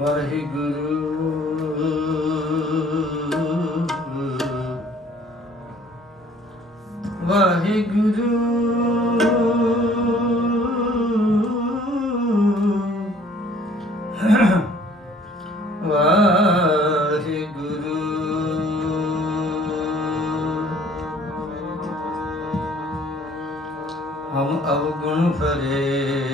ਵਾਹਿਗੁਰੂ ਵਾਹਿਗੁਰੂ ਵਾਹਿਗੁਰੂ ਹਮ ਅਵਗੁਣ ਭਰੇ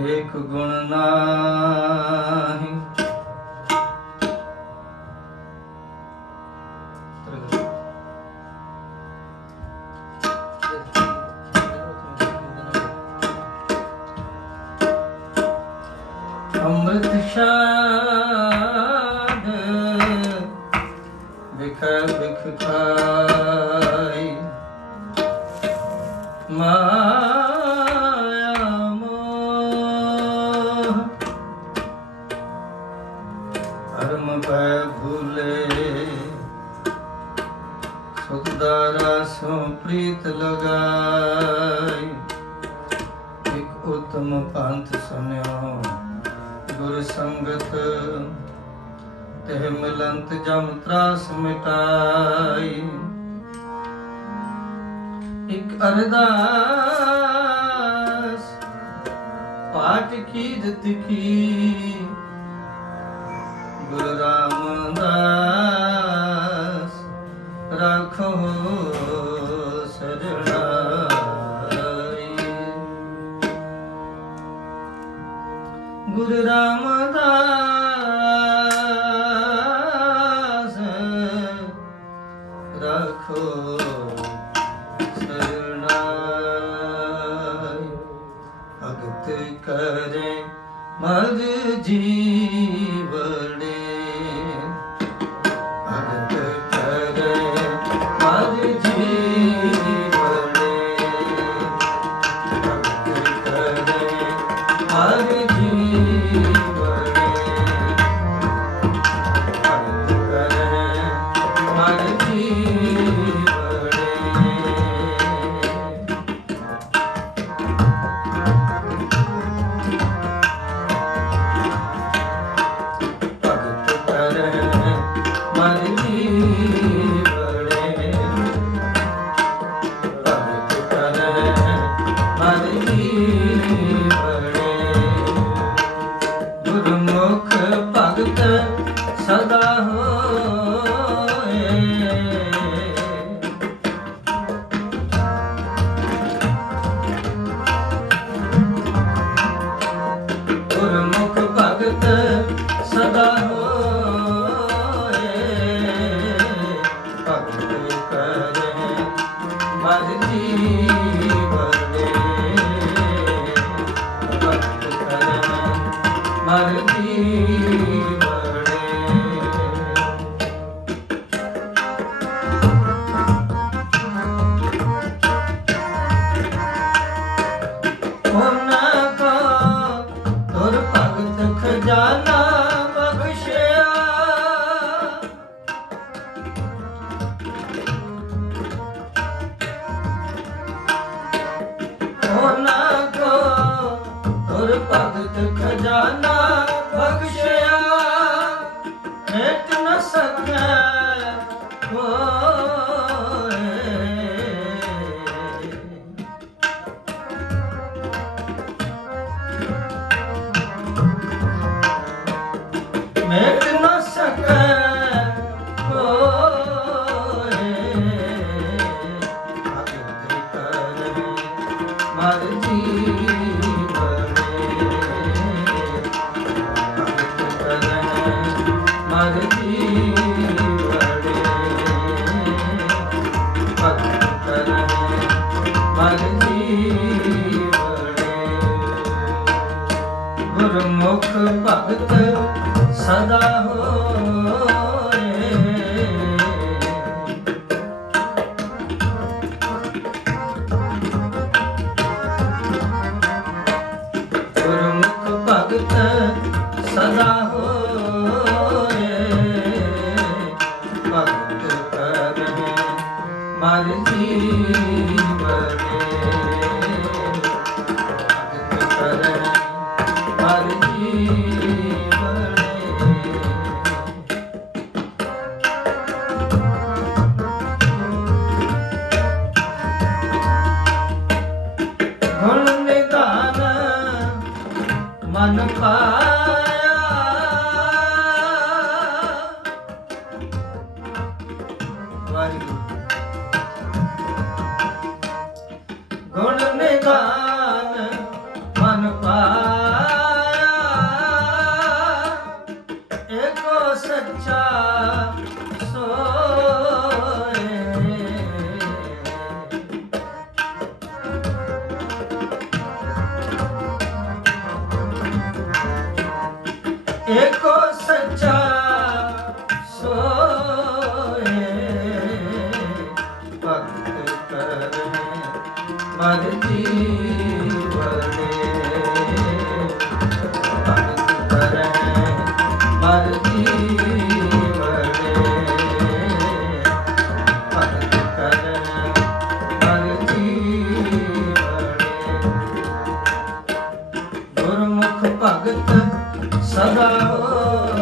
एक गुण नाही अमृत शाद बिख बिख खाई सुखदारा सो प्रीत लगाई एक उत्तम पंथ सुन्यो गुर संगत तेह मिलंत जम त्रास मिटाई एक अरदास पाठ की जित की गुरु रामदास राखो सरणाई गुरु रामदास राखो सरणाई भगत करे मग जीवड़े गुरुमुख भगत सदा होए गुरुमुख भगत सदा होए भगत करे मर जीवड़े भगत करे मर जीवड़े उनको तुर भगत खजाना बख्शिया उनको तुर भगत खजाना बख्शिया मिट न सके मिट न सके भगत करे मर जीवड़े भगत करे मर जीवड़े भगत करे मर जीवड़े गुरुमुख भगत सदा होए गुरुमुख भगत सदा होए भगत करे मर जीवड़े भगत करे मर ਮਨ ਪਾਇਆ ਵਾਹਿਗੁਰੂ ਗੁਣ ਨਿਧਾਨ ਮਨ ਪਾਇਆ ਏਕੋ ਸੱਚਾ ਸੋਏ ਏਕੋ ਸੱਚਾ ਸੋਏ ਭਗਤ ਕਰਹਿ ਮਰ ਜੀਵਨੇ ਭਗਤ ਕਰਹਿ ਮਰ ਜੀਵਨੇ ਭਗਤ ਕਰਹਿ ਮਰ ਜੀਵਨੇ ਗੁਰਮੁਖ ਭਗਤ ਸਦਾ ਹੋਏ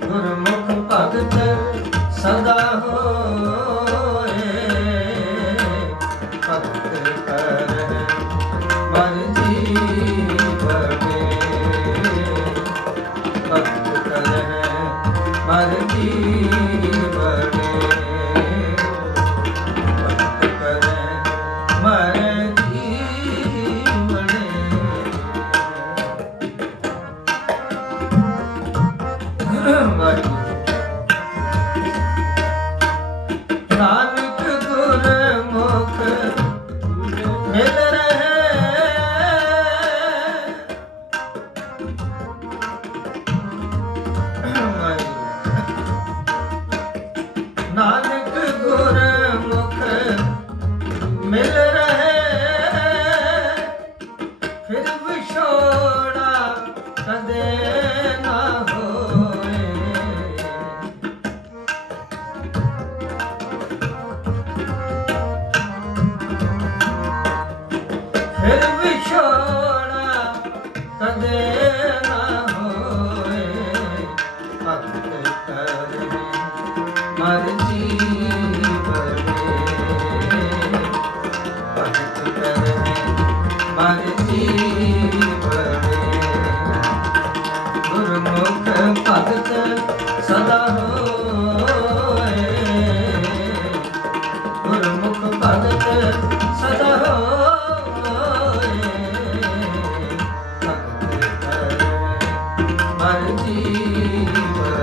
ਗੁਰਮੁਖ ਭਗਤ ਸਦਾ ਹੋਏ ਭਗਤ ਕਰਹਿ ਮਰ ਜੀਵਨੇ ਭਗਤ ਕਰਹਿ ਮਰ ਜੀਵਨੇ ਭਗਤ ਕਰਹਿ ਮਰ ਨਾਨਕ ਗੁਰਮੁਖ ਮਿਲ ਰਹੇ ਨਾਨਕ ਗੁਰਮੁਖ ਮਿਲ ਰਹੇ ਫਿਰ ਵਿਛੋੜਾ ਕਦੇ ਨਾ ਹੋਏ ਫਿਰ ਵਿਛੋੜਾ ਕਦੇ ਨਾ ਹੋਏ ਭਗਤ ਕਰਹਿ ਮਰ ਜੀਵਨੇ ਭਗਤ ਕਰਹਿ ਮਰ ਜੀਵਨੇ ਗੁਰਮੁਖ ਭਗਤ ਸਦਾ ਹੋਏ ਗੁਰਮੁਖ ਭਗਤ ਸਦਾ ਹੋਏ ਭਗਤ ਕਰਹਿ ਮਰ ਜੀਵਨੇ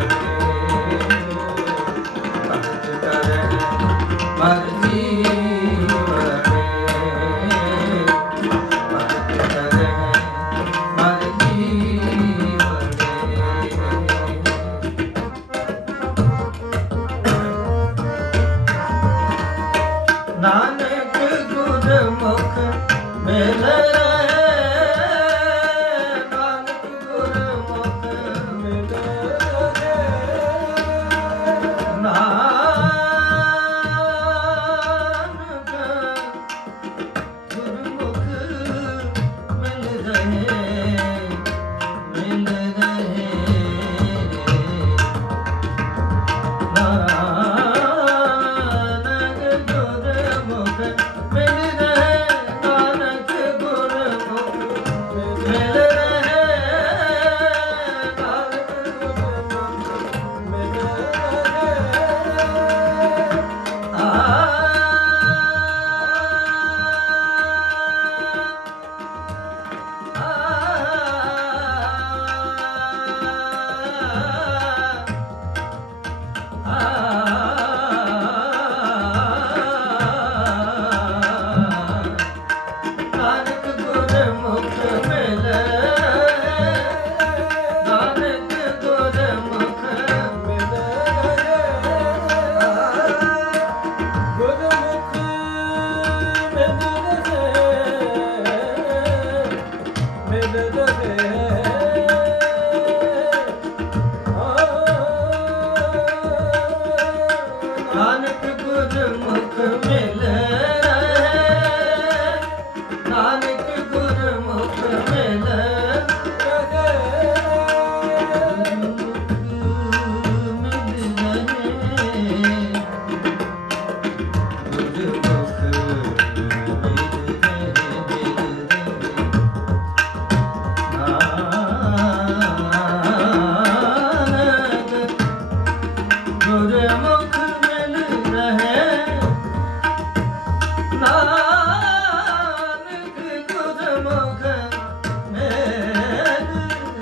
ਭਗਤ ਕਰਹਿ ਮਰ ਜੀਵਨੇ ਭਗਤ ਕਰਹਿ ਮਰ ਜੀਵਨੇ ਨਾਨਕ ਗੁਰਮੁਖ ਮਿਲ ਰਹੇ ਨਾਨਕ ਗੁਰਮੁਖ ਮਿਲ ਰਹੇ ਨਾਨਕ ਗੁਰਮੁਖ ਮਿਲ ਰਹੇ ਮਿਲ ਰਹੇ ਨਾਨਕ ਗੁਰਮੁਖ ਮਿਲ ਰਹੇ ਨਾਨਕ ਗੁਰਮੁਖ ਮਿਲ ਰਹੇ ਨਾਨਕ ਗੁਰਮੁਖ ਮਿਲ ਰਹੇ ਨਾਨਕ ਗੁਰਮੁਖ ਮੇਲ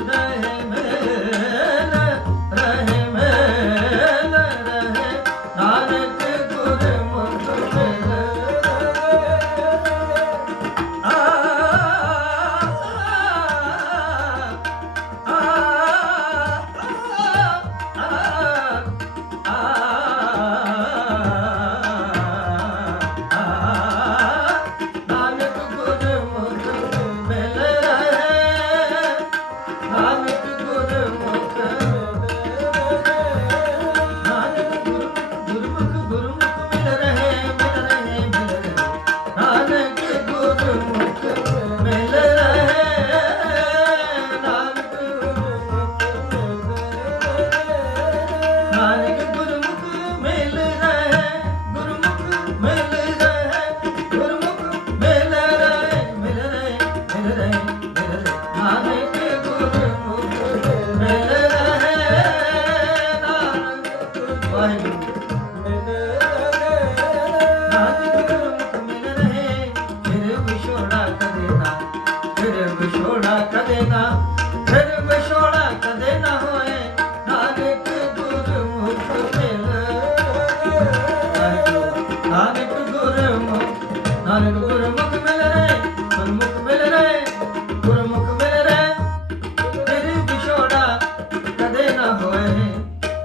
ਰਹੇ ਮੇਲ ਰਹੇ ਮੇਲ ਰਹੇ ਨਾਨਕ ਗੁਰਮੁਖ ਮੇਲ ਆ ਨਾਨਕ ਗੁਰਮੁਖ ਮਿਲ ਰਹੇ ਨਾਨਕ ਗੁਰਮੁਖ ਨਾਨਕ ਗੁਰਮੁਖ ਗੁਰਮੁਖ ਮਿਲ ਰਹੇ ਮਿਲ ਰਹੇ ਮਿਲ ਰਹੇ ਨਾਨਕ ਗੁਰਮੁਖ ਮਿਲ ਰਹੇ ਨਾਨਕ ਨਾਨਕ ਗੁਰਮੁਖ ਮਿਲ ਰਹੇ ਗੁਰਮੁਖ ਮਿਲ ਰਹੇ ਗੁਰਮੁਖ ਮਿਲ ਰਹੇ ਮਿਲ ਰਹੇ ਮਿਲ ਰਹੇ ਮਿਲ ਰਹੇ ਨਾਨਕ ਗੁਰਮੁਖ ਮਿਲ ਰਹੇ ਨਾਨਕ ਵਾਹਿਗੁਰੂ ਨਾਨਕ ਗੁਰਮੁਖ ਮਿਲ ਰਹੇ ਫਿਰ ਵਿਛੋੜਾ ਕਦੇ ਨਾ ਫਿਰ ਵਿਛੋੜਾ ਕਦੇ ਨਾ ਫਿਰ ਵਿਛੋੜਾ ਕਦੇ ਨਾ ਹੋਏ ਨਾਨਕ ਗੁਰਮੁਖ ਮਿਲ ਨਾਨਕ ਗੁਰਮੁਖ ਮਿਲ ਰਹੇ ਗੁਰਮੁਖ ਮਿਲ ਰਹੇ ਗੁਰਮੁਖ ਮਿਲ ਰਹੇ ਫਿਰ ਵਿਛੋੜਾ ਕਦੇ ਨਾ ਹੋਏ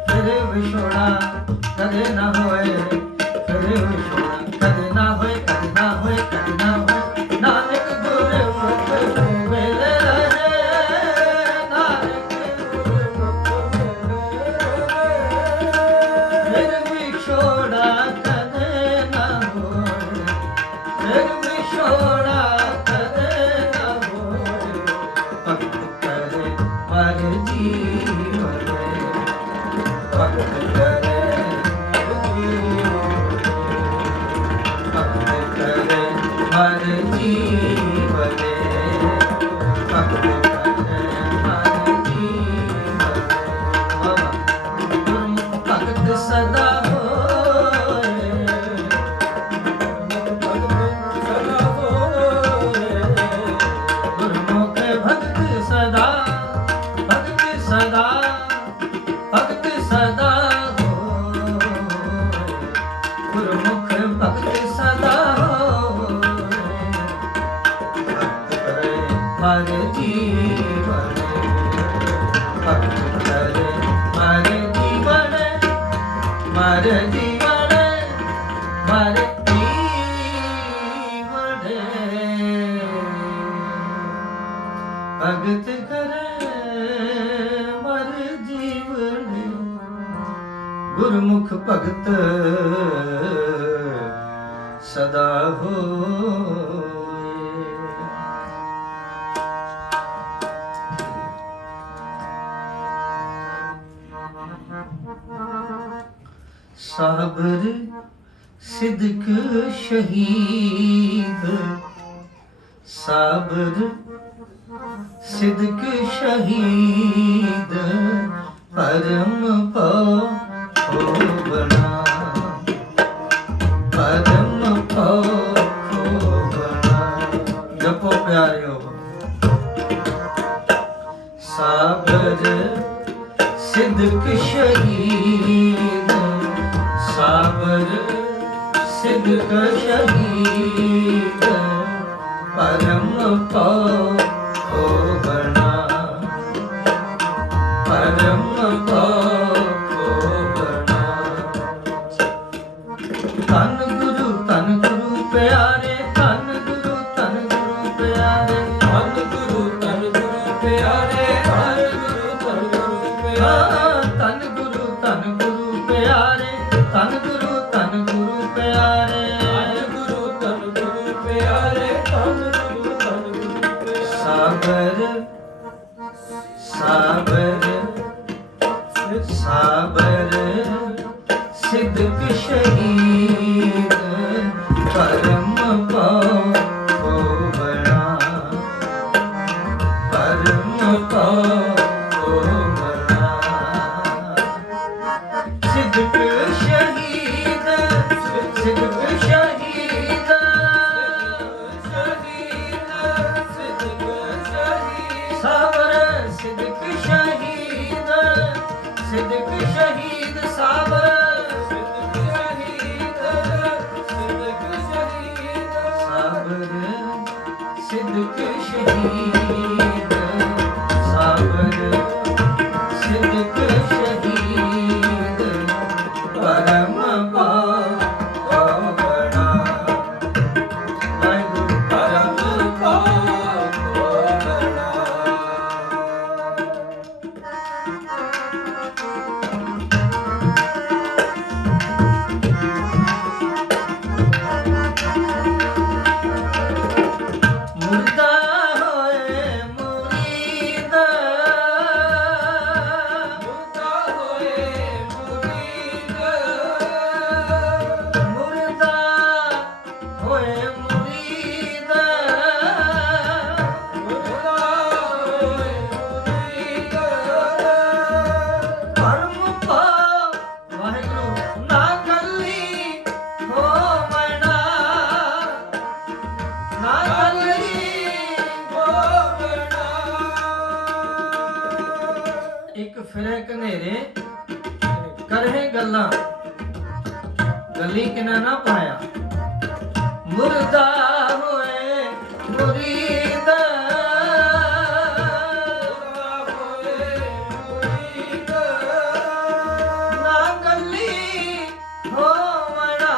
ਫਿਰ ਵਿਛੋੜਾ ਕਦੇ ਨਾ ਹੋਏ ਫਿਰ ਵਿਛੋੜਾ ਕਦੇ ਨਾ ਹੋਏ ਕਦੇ ਨਾ ਹੋਏ ਕਦੇ ਨਾ ਹੋਏ ਨਾਨਕ ਗੁਰਮੁਖ ਮਿਲ ਰਹੇ ਨਾਨਕ ਗੁਰਮੁਖ ਫਿਰ ਵਿਛੋੜਾ ਕਦੇ ਨਾ ਹੋਏ ਫਿਰ ਵਿਛੋੜਾ ਕਦੇ ਨਾ ਹੋਏ ਭਗਤ ਕਰੇ ਮਰ ਜੀਵਨੇ ਭਗਤ ਕਰੇ ਭਗਤ ਕਰੇ ਮਰ ਜੀਵਨੇ ਭਗਤ ਕਰੇ ਮਰ ਜੀਵਨੇ ਬਾਬਾ ਗੁਰਮੁਖ ਭਗਤ ਸਦਾ ਹੋਏ ਗੁਰਮੁਖ ਭਗਤ ਸਦਾ ਭਗਤ ਸਦਾ ਭਗਤ ਸਦਾ ਹੋਏ ਗੁਰਮੁਖ ਭਗਤ ਸਦਾ ਹੋਏ ਭਗਤ ਕਰੇ ਮਰ ਜੀਵਨੇ ਭਗਤ ਕਰੇ ਮਰ ਜੀਵਨੇ ਮਰ ਜੀਵਨੇ ਮਰ ਜੀਵਨੇ ਭਗਤ ਕਰੇ ਮਰ ਜੀਵਨੇ ਗੁਰਮੁਖ ਭਗਤ ਸਦਾ ਹੋਏ ਸਾਬਰ ਸਿਦਕ ਸ਼ਹੀਦ ਸਾਬਰ ਸਿਦਕ ਸ਼ਹੀਦ ਪਰਮ ਬਣਾ ਪਰਮ ਬਣਾ ਜਪੋ ਪਿਆਰਿਓ ਸਾਬਰ ਸਿਦਕ ਸ਼ਹੀਦ ਸਾਬਰ ਸਿਦਕ ਸ਼ਹੀਦ ਪਰਮ ਬਣਾ ਪਰਮ ਬਣਾ ਧੰਨ ਗੁਰੂ ਪਿਆਰੇ ਧੰਨ ਗੁਰੂ ਪਿਆਰੇ ਧੰਨ ਗੁਰੂ ਪਿਆਰੇ ਧੰਨ ਗੁਰੂ ਪਿਆਰੇ ਧੰਨ ਗੁਰੂ ਪਿਆਰੇ ਧੰਨ ਗੁਰੂ ਪਿਆਰੇ ਧੰਨ ਗੁਰੂ ਪਿਆਰੇ ਧੰਨ ਗੁਰੂ ਪਿਆਰੇ ਸਾਬਰ ਸਿਦਕ ਸ਼ਹੀਦ ਪਰਮ ਬਣਾ ਪਰਮ ਬਣਾ ਸਿਦਕ ਸ਼ਹੀਦ ਫਿਰੇ ਕਨੇਰੇ ਕਰਹਿ ਗੱਲਾਂ ਗੱਲੀ ਕਿਨਾ ਨਾ ਪਾਇਆ ਮੁਰਦਾ ਹੋਏ ਮੁਰੀਦ ਨਾ ਗੱਲੀ ਹੋਵਣਾ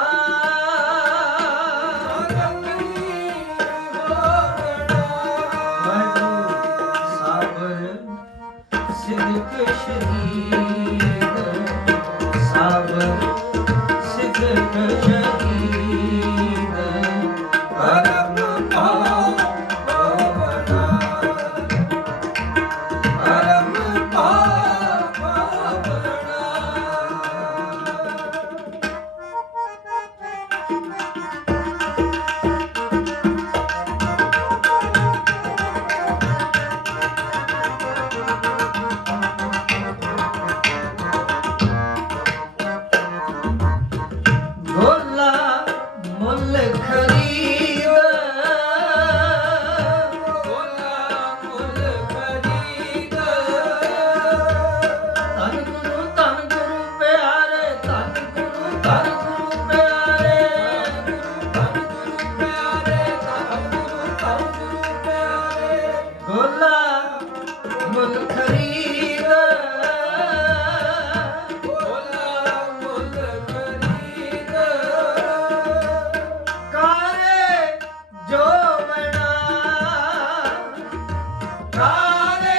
ਵਾਹਿਗੁਰੂ ਸਾਬਰ ਸਿਦਕ ਸ਼ਹੀਦ ਸਾਬਰ ਸਿਦਕ ਸ਼ਹੀਦ ਕਰਮ ਪਾਵਨਾ ਕਰਮ ਪਾਵਨਾ ਗੋਲਾ ਮੁੱਲ ਖਰੀਦ ਧੰਨ ਗੁਰੂ ਪਿਆਰੇ ਧੰਨ ਗੁਰੂ ਪਿਆਰੇ ਗੋਲਾ ਮੁੱਲ ਖਰੀਦ ਕਾਰੇ ਜੋਵਣਾ ਕਾਰੇ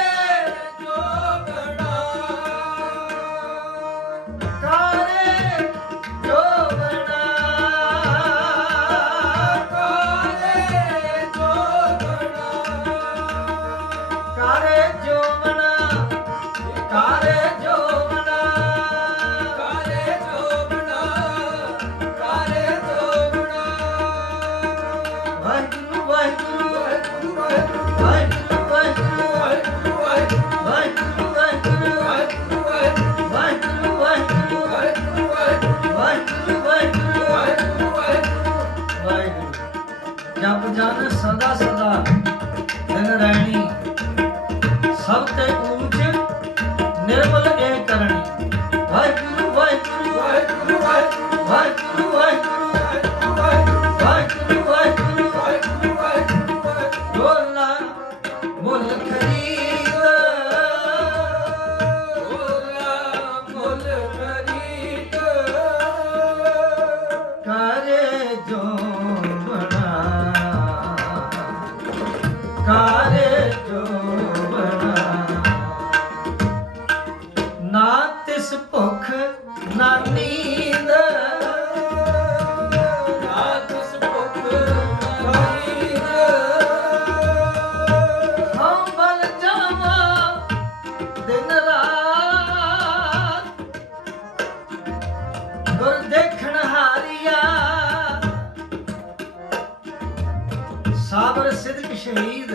ਜੋਵਣਾ ਕਾਰੇ ਜੋਵਣਾ ਕਾਰੇ ਜੋਵਣਾ ਕਾਰੇ ਜੋਵਣਾ ਵਾਹਿਗੁਰੂ ਵਾਹਿਗੁਰੂ ਵਾਹਿਗੁਰੂ ਵਾਹਿਗੁਰੂ ਵਾਹਿਗੁਰੂ ਵਾਹਿਗੁਰੂ ਵਾਹਿਗੁਰੂ ਵਾਹਿਗੁਰੂ ਜਪ ਜਨ ਸਦਾ ਸਦਾ ਦਿਨ ਰਹਿਣੀ ਸਭ ਤੇ ਊਚ ਨਿਰਮਲ ਇਹ ਕਰਨੀ ਵਾਹਿਗੁਰੂ ਵਾਹਿਗੁਰੂ ਵਾਹਿਗੁਰੂ ਵਾਹਿਗੁਰੂ ਗੋਲਾ ਮੁੱਲ ਖਰੀਦ ਕਾਰੇ ਜੋਵਣਾ ਕਾਰੇ ਜੋਵਣਾ ਨਾ ਤਿਸ ਭੁਖ ਨਾ ਨੀਂਦ ਹਉ ਬਲ ਜਾਵਾਂ ਦਿਨ ਰਾਤ ਗੁਰ ਦੇਖਣ ਹਾਰੀਆ ਸਾਬਰ ਸਿਦਕ ਸ਼ਹੀਦ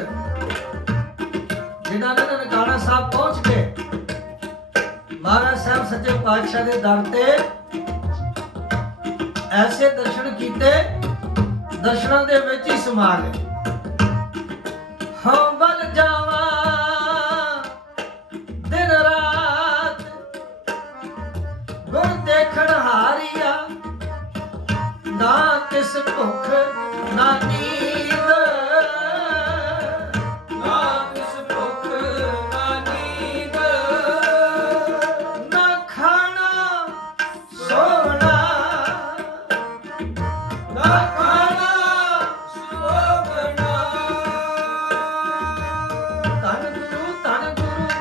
ਜਿਨ੍ਹਾਂ ਨੇ ਨਨਕਾਣਾ ਸਾਹਿਬ ਪਹੁੰਚ ਕੇ ਮਹਾਰਾਜ ਸਾਹਿਬ ਸੱਚੇ ਪਾਤਸ਼ਾਹ ਦੇ ਦਰ ਤੇ ਐਸੇ ਦਰਸ਼ਨ ਕੀਤੇ ਦਰਸ਼ਨਾਂ ਦੇ ਵਿੱਚ ਹੀ ਸਮਾ ਗਏ ਹਉ ਬਲ ਜਾਵਾਂ ਦਿਨ ਰਾਤ ਗੁਰ ਦੇਖਣ ਹਾਰੀਆ ਨਾ ਕਿਸ ਭੁੱਖ ਨਾ ਨੀਂਦ ਨਾ ਖਾਣਾ ਸੋਣਾ ਧੰਨ ਗੁਰੂ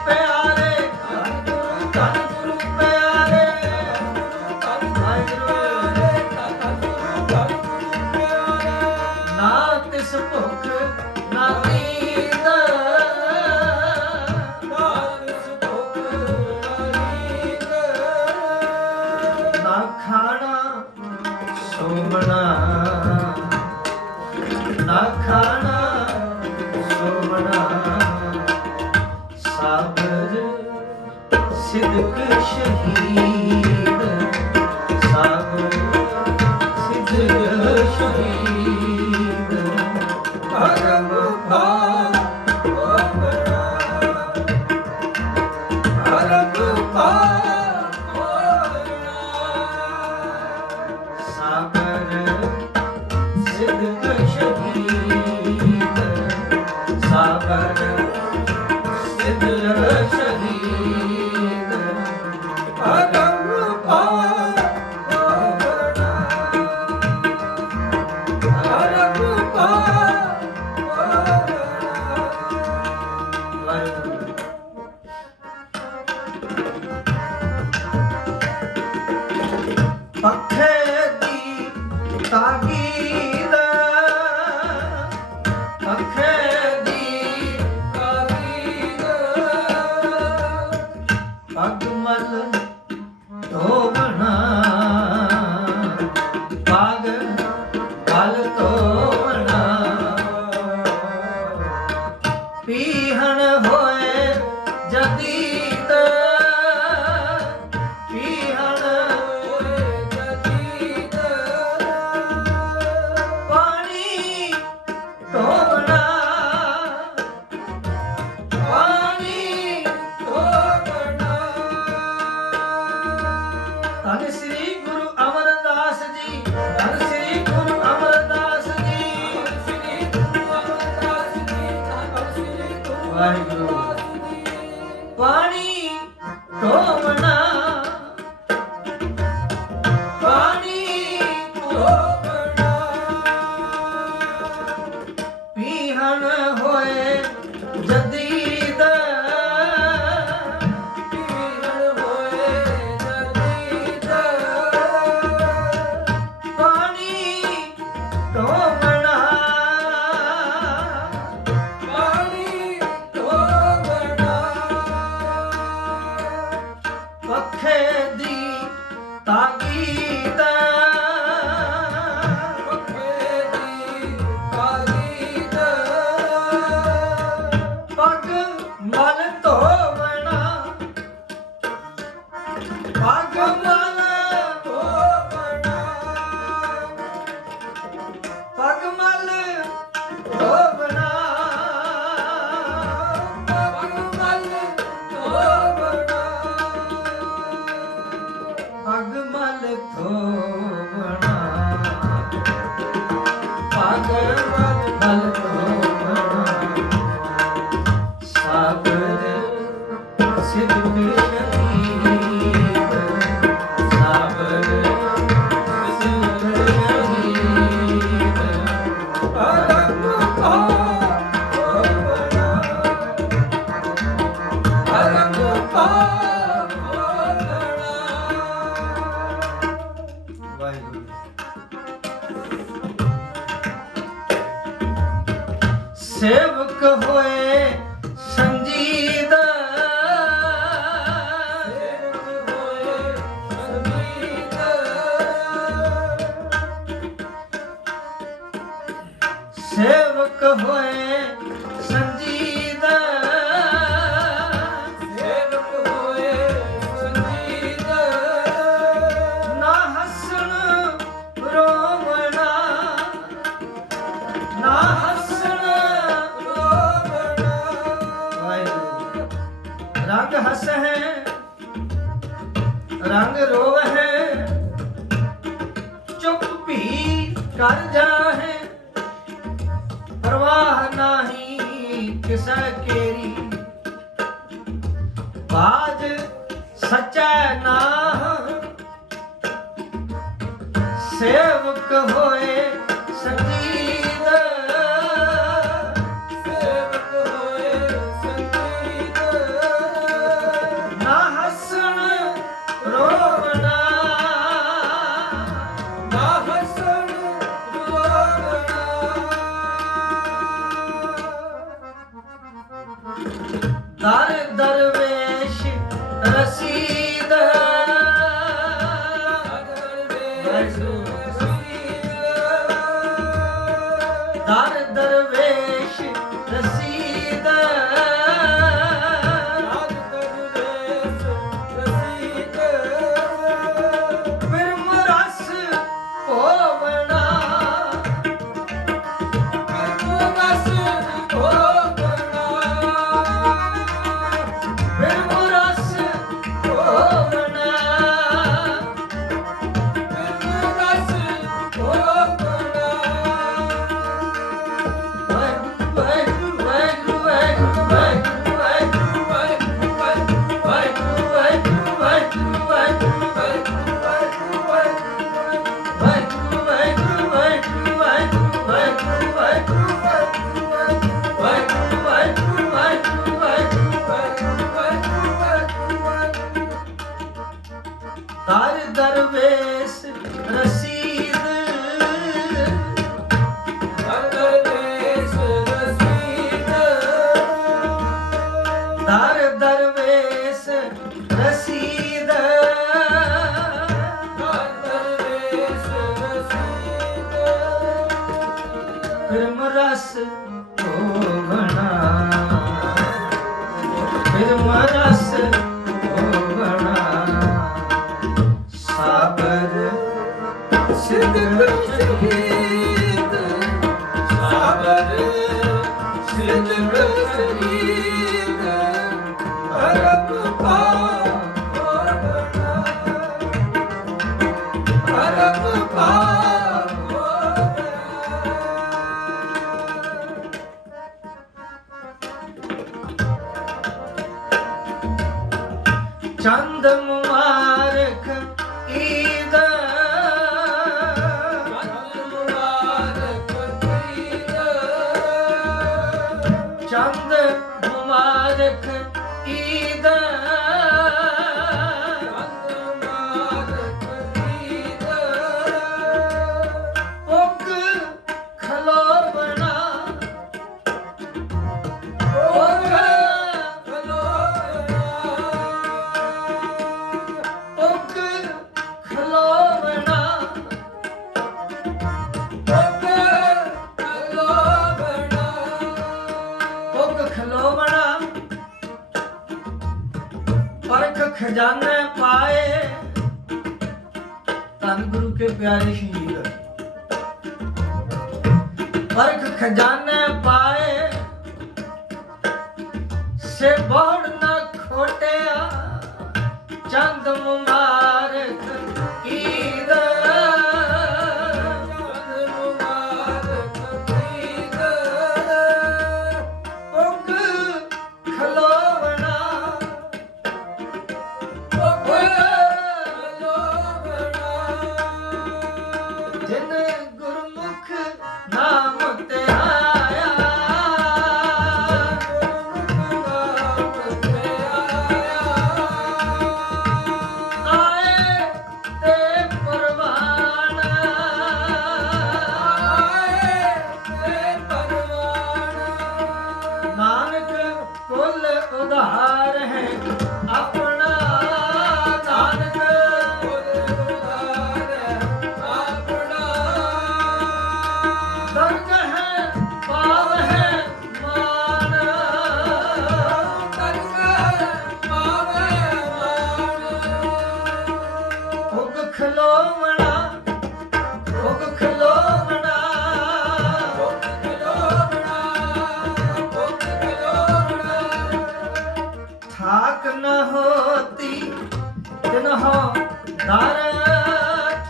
ਪਿਆਰੇ ਧੰਨ ਗੁਰੂ ਪਿਆਰੇ ਨਾ ਤਿਸ ਭੁੱਖ ਨਾ ਨੀਂਦ ਨਾ ਖਾਣਾ ਸੋਵਣਾ ਨਾ ਖਾਣਾ ਸੋਵਣਾ ਸਾਬਰ ਸਿਦਕ ਸ਼ਹੀਦ ਸਾਬਰ ਸਿਦਕ ਸ਼ਹੀਦ ਕਰਮ ਭਾਵਨਾ ਕਰਮ ਹਰ ਗੁਪਾਲ ਵਾਹਿਗੁਰੂ। ਪੱਖੇ ਦੀ ਤਾਕੀਦ, ਪੱਖੇ ਦੀ ਤਾਕੀਦ ਪੱਗ ਮਲ ਧੋਵਣਾ, ਪੱਗ ਮਲ ਧੋਵਣਾ, ਪੀਹਣ ਹੋਏ ਜਦੀਦ, ਪੀਹਣ ਪਾਣੀ ਧੋਵਣਾ, ਪਾਣੀ ਧੰਨ ਸ੍ਰੀ ਗੁਰੂ ਅਮਰਦਾਸ ਜੀ, ਧੰਨ ਸ੍ਰੀ ਗੁਰੂ ਅਮਰਦਾਸ ਜੀ। ਵਾਹਿਗੁਰੂ। ਪਾਣੀ ਧੋਵਣਾ, ਪਾਣੀ ਪੀਹਣ ਹੋਏ ਜਦੀਦ, ਪਾਣੀ ਧੋਵਣਾ, ਪੱਖੇ ਦੀ ਤਾਕੀਦ, ਪੱਗ ਮਲ ਧੋਵਣਾ, ਪੱਗ ਮਲ ਪੱਗ ਮਲ ਧੋਵਣਾ, ਪੱਗ ਮਲ ਧੋਵਣਾ, ਪੱਗ ਮਲ ਧੋਵਣਾ, ਸਾਬਰ ਸਿੱਧ ਸ਼ਹੀਦ, ਸਾਬਰ ਸਿੱਧ ਸ਼ਹੀਦ, ਵਾਹਿਗੁਰੂ। ਸੇਵਕ ਹੋਏ ਸੰਜੀਦ, ਸੇਵਕ ਹੋਏ ਸੰਜੀਦ, ਨਾ ਹੱਸਣ ਰੋਵਣਾ, ਨਾ ਹੱਸਣ ਵਾਹਿਗੁਰੂ। ਰੰਗ ਹੱਸ ਹੈ, ਰੰਗ ਰੋਵ ਹੈ, ਚੁੱਪ ਵੀ ਕਰ ਜਾਹੇ, ਪਰਵਾਹ ਨਹੀਂ ਕਿਸੈ ਕੇਰੀ, ਬਾਜ ਸੱਚਾ ਨਾਮ, ਸੇਵਕ ਹੋਏ ਸੰਜੀਦ, ਨਾ ਹੱਸਣ ਰੋਵਣਾ, ਦਰ ਦਰਵੇਸ਼ ਰਸੀਦ, ਦਰ ਦਰਵੇਸ਼ ਰਸੀਦ, ਬਿਰਮ ਰਸ ਹੋਵਣਾ, ਬਿਰਮ ਰਸ ਹੋਵਣਾ, ਵਾਹਿਗੁਰੂ ਵਾਹਿਗੁਰੂ ਵਾਹਿਗੁਰੂ। ਫਿਰਮ ਰਸ ਹੋਵਣਾ, ਫਿਰਮ ਰਸ ਹੋਵਣਾ, ਸਾਬਰ ਸਿਦਕ ਸ਼ਹੀਦ ਸਾਬਰ ਸਿਦਕ ਸ਼ਹੀਦ ਅਰਬ ਪਾਰ ਹੋਵਣਾ, ਅਰਬ ਪਾਰ ਹੋਵਣਾ। ਚੰਦ ਮੁਬਾਰਕ ਈਦ, ਚੰਦ ਮੁਬਾਰਕ ਈਦ, ਪੁੱਗ ਖਲੋਵਣਾ, ਪੁੱਗ ਪੁੱਗ ਖਲੋਵਣਾ, ਪੁੱਗ ਖਲੋਵਣਾ, ਪਰਖ ਖਜ਼ਾਨੇ ਪਾਏ, ਧੰਨ ਗੁਰੂ ਕੇ ਪਿਆਰੇ ਸ਼ਹੀਦ, ਪਰਖ ਖਜ਼ਾਨੇ ਪਾਏ, ਸੇ ਬੋੜ ਨਾ ਖੋਟਿਆ, ਚੰਦ ਮੁਬਾਰਕ ਈਦ, ਪੁੱਗ ਖਲੋਵਣਾ, ਜਿਨ ਗੁਰਮੁਖ ਨਾਮ ਧਿਆਇਆ, ਆਏ ਤੇ ਪਰਵਾਨ, ਨਾਨਕ ਕੁਲ ਉਧਾਰ ਹੈ ਆਪਣਾ, ਨਾਨਕ ਦਰਗ ਹੈ ਪਾਵ ਹੈ ਮਾਨ, ਪੁੱਗ ਖਲੋਵਣਾ, ਪੁੱਗ ਖਲੋਵਣਾ, ਠਾਕ ਨ ਹੋਤੀ ਤਿਨਹੁ ਦਰ,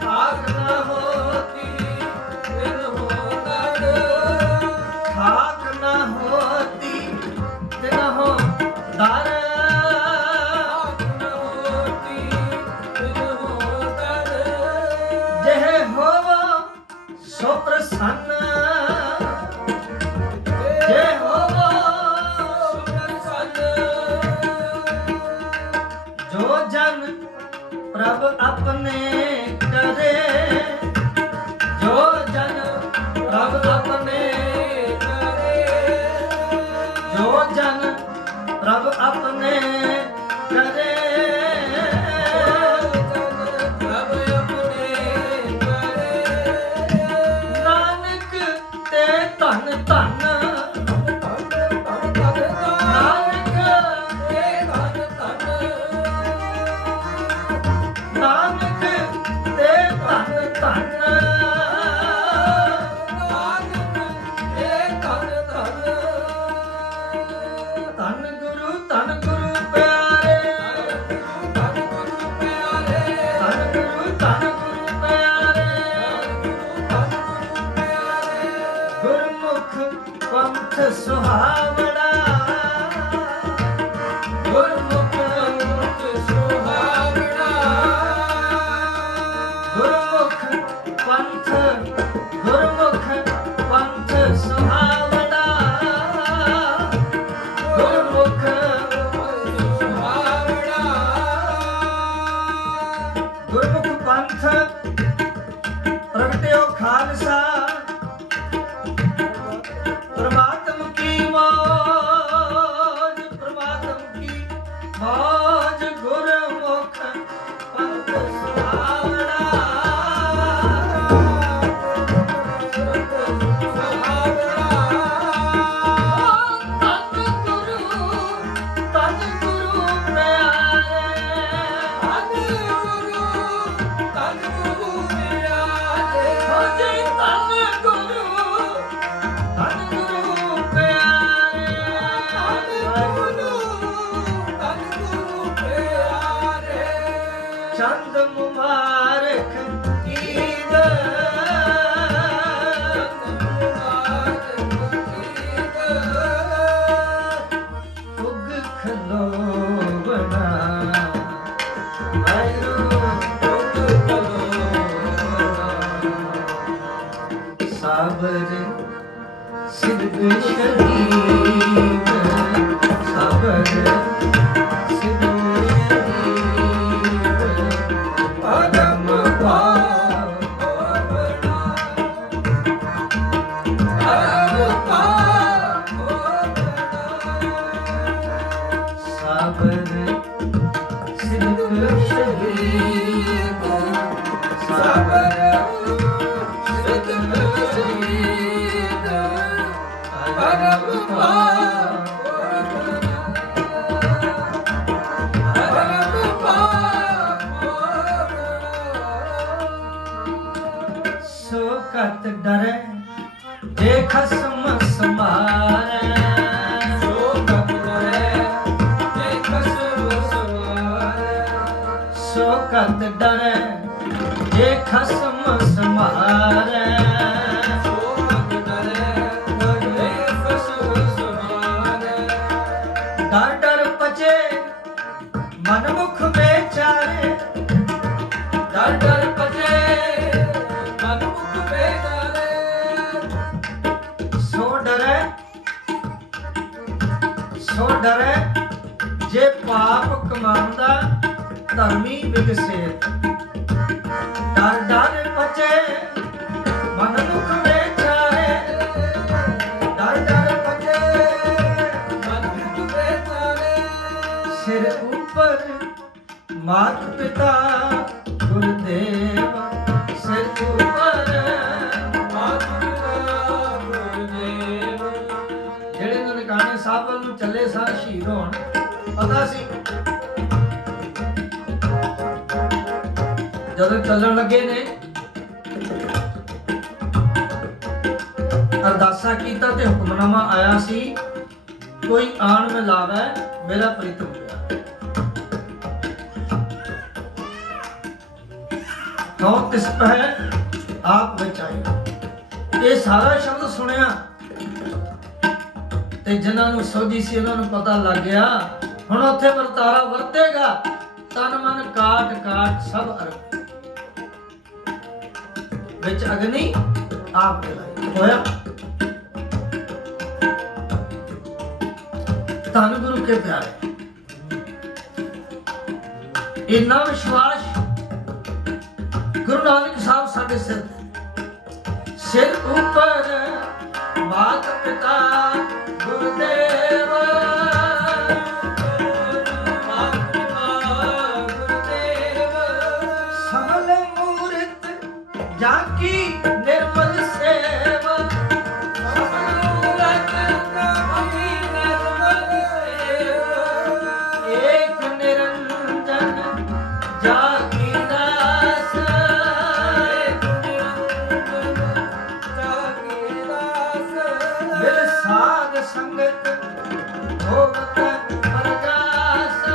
ਠਾਕ ਨ ਹੋਤੀ ਠਾਕ ਨ ਹੋਤੀ ਤਿਨਹੁ ਦਰ, ਜਹ ਹੋਵ ਸੋ ਪ੍ਰਸੰਨ, ਜੇ ਹੋਵ ਜੋ ਜਨ ਪ੍ਰਭ ਆਪਣੇ ਕਰੇ, ਜੋ ਜਨ ਪ੍ਰਭ ਆਪਣੇ ਕਰੇ, ਜੋ ਜਨ ਪ੍ਰਭ ਆਪਣੇ ਕਰੇ, ਨਾਨਕ ਤੇ ਧਨ ਧਨ, ਨਾਨਕ ਨਾਨਕ ਤੇ ਧਨ ਧਨ, ਧੰਨ ਗੁਰੂ ਪਿਆਰੇ, ਧੰਨ ਗੁਰੂ ਪਿਆਰੇ, ਗੁਰਮੁਖ ਪੰਥ ਸੁਹਾਵੜਾ, ਗੁਰਮੁਖ ਗੁਰਮੁਖ ਪੰਥ, ਗੁਰਮੁਖ ਪੰਥ ਸੁਹਾਵੜਾ, ਗੁਰਮੁਖ ਗੁਰਮੁਖ ਪੰਥ ਪ੍ਰਗਟਿਓ ਖਾਲਸਾ, ਪ੍ਰਮਾਤਮ ਕੀ ਮੌਜ, ਪ੍ਰਮਾਤਮ ਕੀ ਸਿਦਕ ਸ਼ਹੀਦ ਸਾਬਰ ਸਿਦਕ ਸ਼ਹੀਦ ਪਰਮ ਪਾਵਨਾ ਸਾਬਰ ਸਿਦਕ ਸ਼ਹੀਦ ਸਾਬਰ ਸਿਦਕ ਸ਼ਹੀਦ ਪਰਮ ਪਾਵਨਾ ਪਰਮ ਪਾਵਨਾ ਸੋ ਕਤ ਡਰੈ ਜੇ ਖਸਮ ਸਮਾਰੈ ਸੋ ਕਤ ਡਰੈ ਜੇ ਖਸਮ ਸਮਾਰੈ ਸੋ ਕਤ ਡਰੈ ਜੇ ਖਸਮ ਸਮਾਰੈ ਸੋ ਕਤ ਡਰੈ ਜੇ ਖਸਮ ਸਮਾਰੈ ਡਰ ਡਰ ਪਚੇ ਮਨ ਮੁਖ ਵਿਚਾਰੇ ਡਰ ਡਰ ਪਚੇ ਮਨ ਮੁਖ ਵਿਚਾਰੇ ਸੋ ਡਰੈ ਜੇ ਪਾਪ ਕਮਾਉਂਦਾ ਧਰਮੀ ਵਿਗਸੇ ਡਰ ਡਰ ਪਚੇ ਮਨ ਮੁਖ ਵਿਚਾਰੇ ਡਰ ਡਰ ਪਚੇ ਮਨ ਮੁਖ ਵਿਚਾਰੇ ਸਿਰ ਉੱਪਰ ਮਾਤ ਪਿਤਾ ਗੁਰਦੇਵ ਸਿਰ ਉੱਪਰ ਮਾਤ ਪਿਤਾ ਗੁਰਦੇਵ ਜਿਹੜੇ ਨਨਕਾਣੇ ਸਾਹਿਬ ਵੱਲ ਨੂੰ ਚੱਲੇ ਸਾਂ ਸ਼ਹੀਦ ਹੋਣ ਪਤਾ ਸੀ ਜਦੋਂ ਚੱਲਣ ਲੱਗੇ ਨੇ ਅਰਦਾਸਾ ਕੀਤਾ ਤੇ ਹੁਕਮਨਾਮਾ ਆਇਆ ਸੀ ਕੋਈ ਆਣ ਮਿਲਾਵੇ ਮੇਰਾ ਪ੍ਰੀਤਮ ਪਿਆ ਕਉ ਤਿਸ ਪਹਿ ਆਪ ਬਚਾਈ ਇਹ ਸਾਰਾ ਸ਼ਬਦ ਸੁਣਿਆ ਤੇ ਜਿਨ੍ਹਾਂ ਨੂੰ ਸੋਝੀ ਸੀ ਉਹਨਾਂ ਨੂੰ ਪਤਾ ਲੱਗ ਗਿਆ ਹੁਣ ਉੱਥੇ ਵਰਤਾਰਾ ਵਰਤੇਗਾ ਤਨ ਮਨ ਕਾਟ ਕਾਟ ਸਭ ਅਰਪ ਵਿੱਚ ਅਗਨੀ ਆਪ ਜਲਾਈ ਹੋਇਆ ਧੰਨ ਗੁਰੂ ਕੇ ਪਿਆਰੇ ਇੰਨਾ ਵਿਸ਼ਵਾਸ ਗੁਰੂ ਨਾਨਕ ਸਾਹਿਬ ਸਾਡੇ ਸਿਰ ਉੱਪਰ ਮਾਤ ਪਿਤਾ ਗੁਰਦੇਵ ਮਾਤ ਪਿਤਾ ਗੁਰਦੇਵ ਸਗਲ ਮੂਰਤ ਜਾ ਕੀ ਨਿਰਮਲ ਸੇਵਾ ਸਗਲ ਮੂਰਤ ਜਾ ਕੀ ਨਿਰਮਲ ਸੇਵਾ ਏਕ ਨਿਰੰਜਨ ਜਾ ਕੀ ਦਾਸ ਏਕ ਨਿਰੰਜਨ ਜਾ ਕੀ ਦਾਸ ਮਿਲ ਸਾਧ ਸੰਗਤ ਭੋਗਤ ਪਰਗਾਸ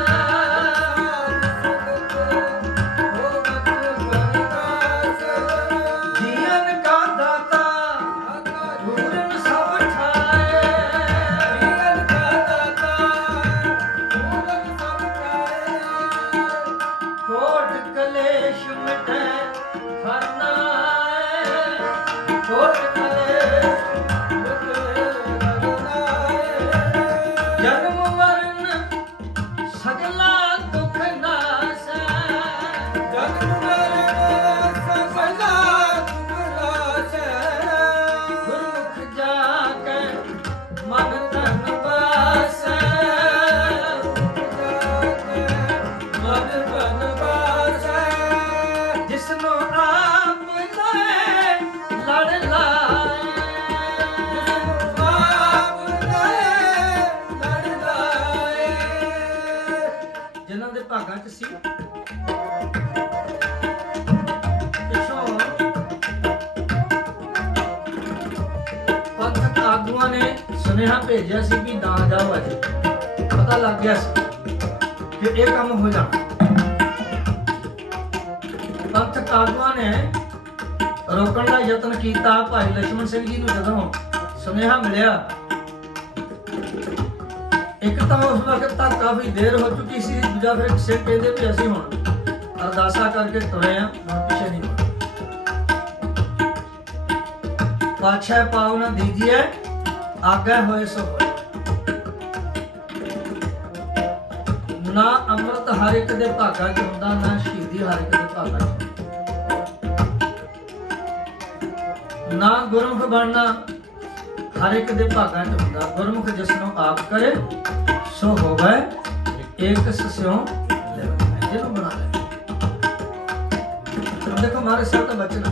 ਸੰਗਤ ਭੋਗਤ ਪਰਗਾਸ ਜੀਵਨ ਕਾ ਦਾਤਾ ਪੂਰਨ ਸਭ ਠਾਏ ਜੀਵਨ ਕਾ ਦਾਤਾ ਪੂਰਨ ਸਭ ਠਾਏ ਕੋਟ ਕਲੇਸ਼ ਮਿਟੈ ਹਰ ਨਾਏ ਕੋਟ ਕਲੇਸ਼ ਮਿਟੈ ਹਰ ਨਾਏ ਜਨਮ ਮਰਨ ਸਗਲਾ ਦੁਖ ਨਾਸੈ ਜਨਮ ਮਰਨ ਸਗਲਾ ਦੁਖ ਨਾਸੈ ਗੁਰਮੁਖ ਜਾ ਕੇ ਮਨ ਤਨ ਵਾਸੈ ਮਨ ਤਨ ਵਾਸੈ ਜਿਸਨੂੰ ਆਪ ਲਾਏ ਲੜ ਲਾਏ ਜਿਸਨੂੰ ਆਪ ਲਾਏ ਲੜ ਲਾਏ ਜਿਨ੍ਹਾਂ ਦੇ ਭਾਗਾਂ 'ਚ ਸੀ ਪਿੱਛੋਂ ਪੰਥਕ ਆਗੂਆਂ ਨੇ ਸੁਨੇਹਾ ਭੇਜਿਆ ਸੀ ਕਿ ਨਾ ਜਾਓ ਅੱਜ ਪਤਾ ਲੱਗ ਗਿਆ ਸੀ ਕਿ ਇਹ ਕੰਮ ਹੋ ਜਾਣਾ ਪੰਥਕ ਆਗੂਆਂ ਨੇ ਰੋਕਣ ਦਾ ਯਤਨ ਕੀਤਾ ਭਾਈ ਲక్ష్మణ ਸਿੰਘ ਜੀ ਨੂੰ ਜਦੋਂ ਸੁਨੇਹਾ ਮਿਲਿਆ ਇੱਕ ਤਾਂ ਉਸ ਵਕਤ ਤੱਕ ਕਾਫੀ ਦੇਰ ਹੋ ਚੁੱਕੀ ਸੀ ਦੂਜਾ ਫਿਰ ਕਿਸੇ ਕਹਿੰਦੇ ਵੀ ਅਸੀਂ ਹੁਣ ਅਰਦਾਸਾ ਕਰਕੇ ਤੁਰੇ ਆ ਹੁਣ ਪਿੱਛੇ ਨਹੀਂ ਪਾਤਸ਼ਾਹ ਪਾਵਨ ਦੀਜੀਏ ਆਗੈ ਹੋਏ ਸੋ ਹੋਏ। ਨਾ ਅੰਮ੍ਰਿਤ ਹਰ ਇੱਕ ਦੇ ਭਾਗਾਂ 'ਚ ਹੁੰਦਾ, ਨਾ ਸ਼ਹੀਦੀ ਹਰ ਇੱਕ ਦੇ ਭਾਗਾਂ 'ਚ ਹੁੰਦਾ। ਨਾ ਗੁਰਮੁਖ ਬਣਨਾ ਹਰ ਇੱਕ ਦੇ ਭਾਗਾਂ 'ਚ ਹੁੰਦਾ। ਗੁਰਮੁਖ ਜਿਸ ਨੂੰ ਆਪ ਕਰੇ ਸੋ ਹੋਵੇ ਇੱਕ ਸਿਉ ਜਿਹਨੂੰ ਬਣਾ ਲੈ। अब देखो हमारे साथ का वचन,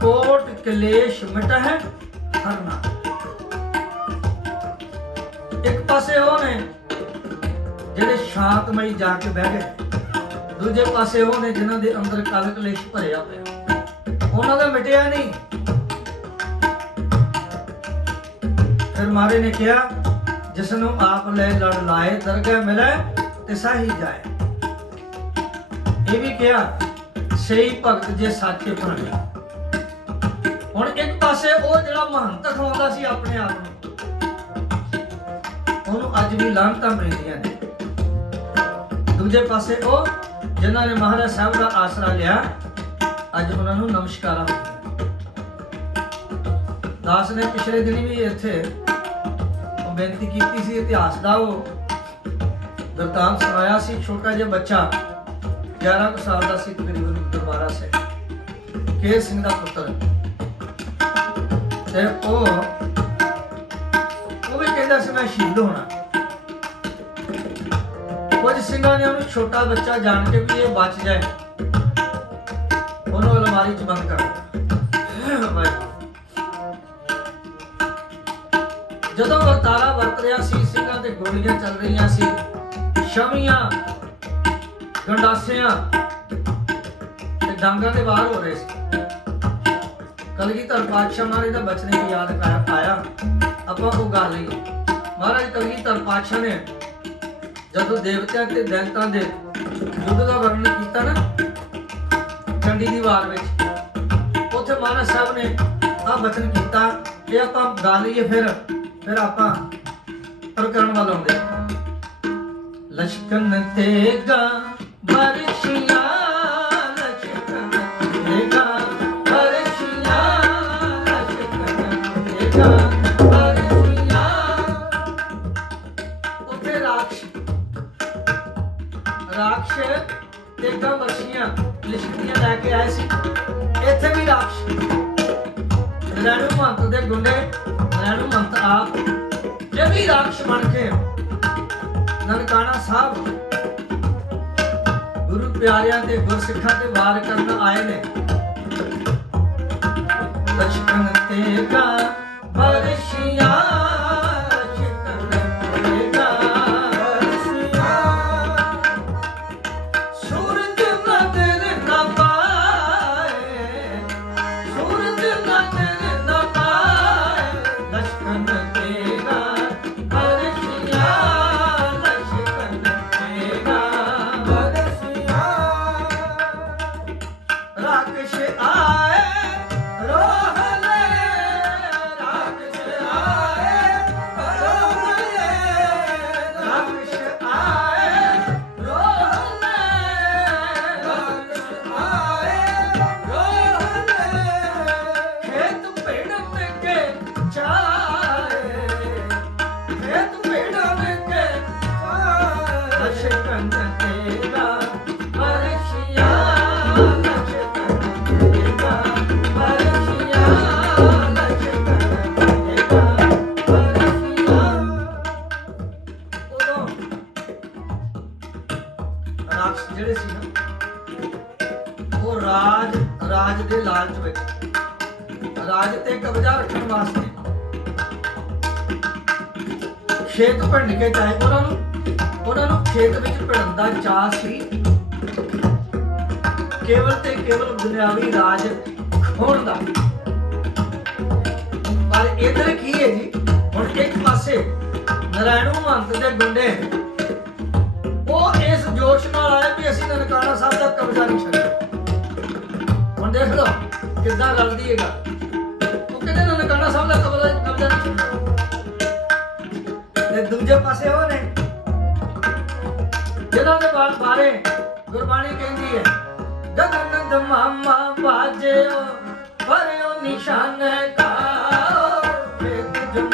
कोट कलेश मिटा है हर ना। एक पासे वो ने ਜਿਹੜੇ ਸ਼ਾਂਤਮਈ ਜਾ ਕੇ ਬਹਿ ਗਏ, ਦੂਜੇ ਪਾਸੇ ਉਹ ਨੇ ਜਿਨ੍ਹਾਂ ਦੇ ਅੰਦਰ ਕਲ ਕਲੇਸ਼ ਭਰਿਆ ਪਿਆ, ਉਹਨਾਂ ਦਾ ਮਿਟਿਆ ਨਹੀਂ। ਫਿਰ ਮਾਰੇ ਨੇ ਕਿਹਾ, ਜਿਸ ਨੂੰ ਆਪ ਲੈ ਲੜ ਲਾਏ ਦਰਗਾਹ ਮਿਲੇ ਤੇ ਸਾਹੀ ਜਾਏ। ਇਹ ਵੀ ਕਿਹਾ, ਸਹੀ ਭਗਤ ਜੇ ਸਾਚੇ ਭਾਣੇ। ਹੁਣ ਇੱਕ ਪਾਸੇ ਉਹ ਜਿਹੜਾ ਮਹੰਤ ਖਵਾਉਂਦਾ ਸੀ ਆਪਣੇ ਆਪ ਨੂੰ, ਉਹਨੂੰ ਅੱਜ ਵੀ ਲਾਹਨਤਾਂ ਮਿਲਦੀਆਂ ਨੇ। ਦੂਜੇ ਪਾਸੇ ਉਹ ਜਿਨ੍ਹਾਂ ਨੇ ਮਹਾਰਾਜ ਸਾਹਿਬ ਦਾ ਆਸਰਾ ਲਿਆ, ਅੱਜ ਉਹਨਾਂ ਨੂੰ ਨਮਸਕਾਰਾਂ ਹੁੰਦੀਆਂ। ਦਾਸ ਨੇ ਪਿਛਲੇ ਦਿਨੀ ਵੀ ਇੱਥੇ ਉਹ ਬੇਨਤੀ ਕੀਤੀ ਸੀ, ਇਤਿਹਾਸ ਦਾ ਉਹ ਦਰਤਾਂਤ ਸੁਣਾਇਆ ਸੀ। ਛੋਟਾ ਜਿਹਾ ਬੱਚਾ 11 ਕੁ ਸਾਲ ਦਾ ਸੀ ਤਕਰੀਬਨ, ਦਰਬਾਰਾ ਸਿੰਘ ਕੇਰ ਸਿੰਘ ਦਾ ਪੁੱਤਰ, ਤੇ ਉਹ ਵੀ ਕਹਿੰਦਾ ਸੀ ਮੈਂ ਸ਼ਹੀਦ ਹੋਣਾ। ਕੁਝ ਸਿੰਘਾਂ ਨੇ ਉਹਨੂੰ ਛੋਟਾ ਬੱਚਾ ਜਾਣ ਕੇ ਵੀ ਇਹ ਬਚ ਜਾਏ, ਉਹਨੂੰ ਅਲਮਾਰੀ 'ਚ ਬੰਦ ਕਰ ਦਿੱਤਾ। ਜਦੋਂ ਉਹ ਤਾਰਾ ਵਰਤ ਰਿਹਾ ਸੀ, ਸਿੰਘਾਂ ਤੇ ਗੋਲੀਆਂ ਚੱਲ ਰਹੀਆਂ ਸੀ, ਸ਼ਮੀਆਂ ਗੰਡਾਸਿਆਂ ਤੇ ਡਾਂਗਾਂ ਦੇ ਵਾਰ ਹੋ ਰਹੇ ਸੀ। ਕਲਗੀਧਰ ਪਾਤਸ਼ਾਹ ਮਹਾਰਾਜ ਦਾ ਬਚਨ ਹੀ ਯਾਦ ਆਇਆ, ਆਪਾਂ ਉਹ ਗੱਲ ਲਈ। ਮਹਾਰਾਜ ਕਲਗੀਧਰ ਪਾਤਸ਼ਾਹ ਨੇ ਜਦੋਂ ਦੇਵਤਿਆਂ ਤੇ ਦੈਂਤਾਂ ਦੇ ਯੁੱਧ ਦਾ ਵਰਣਨ ਕੀਤਾ ਨਾ ਚੰਡੀ ਦੀ ਵਾਰ ਵਿੱਚ, ਉੱਥੇ ਮਹਾਰਾਜ ਸਾਹਿਬ ਨੇ ਆਹ ਬਚਨ ਕੀਤਾ ਕਿ ਆਪਾਂ ਗਾ ਲਈਏ, ਫਿਰ ਆਪਾਂ ਪ੍ਰਕਰਨ ਵੱਲ ਆਉਂਦੇ। ਲਸ਼ਕਨ ਤੇਗਾ ਬਰਸ਼ੀਆਂ, ਲਸ਼ਕਨ ਤੇਗਾ ਬਰਸ਼ੀਆਂ, ਲਸ਼ਕਨ ਤੇਗਾ ਬਰਸ਼ੀਆਂ। ਉੱਥੇ ਰਾਖਸ਼ ਤੇਗਾ ਬਰਸ਼ੀਆਂ ਲਿਸ਼ਕਦੀਆਂ ਲੈ ਕੇ ਆਏ ਸੀ। ਇੱਥੇ ਵੀ ਰਾਖਸ਼ ਨਰੈਣੂ ਮਹੰਤ ਦੇ ਗੁੰਡੇ, ਨਰੈਣੂ ਮਹੰਤ ਆਪ ਇਹ ਵੀ ਰਾਖਸ਼ ਬਣ ਕੇ ਨਨਕਾਣਾ ਸਾਹਿਬ ਗੁਰੂ ਪਿਆਰਿਆਂ ਤੇ ਗੁਰਸਿੱਖਾਂ ਤੇ ਵਾਰ ਕਰਨ ਆਏ ਨੇ। ਲਸ਼ਕਨ ਤੇਗਾ ਬਰਸ਼ੀਆਂ, ਲਸ਼ਕਨ ਤੇਗਾ ਬਰਸ਼ੀਆਂ। ਸੂਰਜ ਨਦਰ ਨਾ ਪਾਏ, ਸੂਰਜ ਨਦਰ ਨਾ ਪਾਏ, ਲਸ਼ਕਨ ਤੇਗਾ ਬਰਸ਼ੀਆਂ, ਲਸ਼ਕਨ ਤੇਗਾ ਬਰਸ਼ੀਆਂ। ਰਾਕਸ਼ ਆਏ ਰੋਹਲੇ, ਰਾਕਸ਼ ਆਏ ਰੋਹਲੇ, ਰਾਕਸ਼ ਆਏ ਰੋਹਲੇ, ਰਾਕਸ਼ ਆਏ ਰੋਹਲੇ। ਖੇਤ ਭੇੜ ਕੇ ਚਾਏ, ਖੇਤ ਭੇੜ ਕੇ ਚਾਏ, ਲਸ਼ਕਨ ਤੇਗਾ ਬਰਸ਼ੀਆਂ, ਲਸ਼ਕਨ ਤੇਗਾ ਬਰਸ਼ੀਆਂ, ਲਸ਼ਕਨ ਤੇਗਾ ਬਰਸ਼ੀਆਂ। ਉਦੋਂ ਰਾਖਸ਼ ਜਿਹੜੇ ਸੀ ਨਾ, ਉਹ ਰਾਜ ਦੇ ਲਾਲਚ ਵਿੱਚ, ਰਾਜ ਤੇ ਕਬਜ਼ਾ ਰੱਖਣ ਵਾਸਤੇ ਖੇਤ ਭਿੰਨ ਕੇ ਚਾਹੇ ਉਹਨਾਂ ਨੂੰ ਖੇਤ ਵਿੱਚ ਭਿੜਨ ਦਾ ਚਾਅ ਸੀ, ਕੇਵਲ ਤੇ ਕੇਵਲ ਦੁਨਿਆਵੀ ਰਾਜ ਖੋਣ ਦਾ। ਪਰ ਇਧਰ ਕੀ ਹੈ ਜੀ, ਹੁਣ ਇੱਕ ਪਾਸੇ ਨਰੈਣੂ ਮਹੰਤ ਦੇ ਗੁੰਡੇ ਉਹ ਇਸ ਜੋਸ਼ ਨਾਲ ਆਏ ਵੀ ਅਸੀਂ ਨਨਕਾਣਾ ਸਾਹਿਬ ਦਾ ਕਬਜ਼ਾ ਨਹੀਂ ਛੱਡਣਾ। ਹੁਣ ਦੇਖ ਲਓ ਕਿੱਦਾਂ ਰਲਦੀ ਹੈ ਗੱਲ। ਉਹ ਕਹਿੰਦੇ ਨਨਕਾਣਾ ਸਾਹਿਬ ਦਾ ਕਬਜ਼ਾ ਨਹੀਂ ਛੱਡਣਾ, ਤੇ ਦੂਜੇ ਪਾਸੇ ਉਹ ਨੇ ਜਿਨ੍ਹਾਂ ਦੇ ਬਾਰੇ ਗੁਰਬਾਣੀ ਕਹਿੰਦੀ ਹੈ, ਗਗਨ ਦਮਾਮਾ ਬਾਜਿਓ ਭਰਿਓ ਨਿਸ਼ਾਨ ਕਾ, ਵੇਦ ਜੁਨ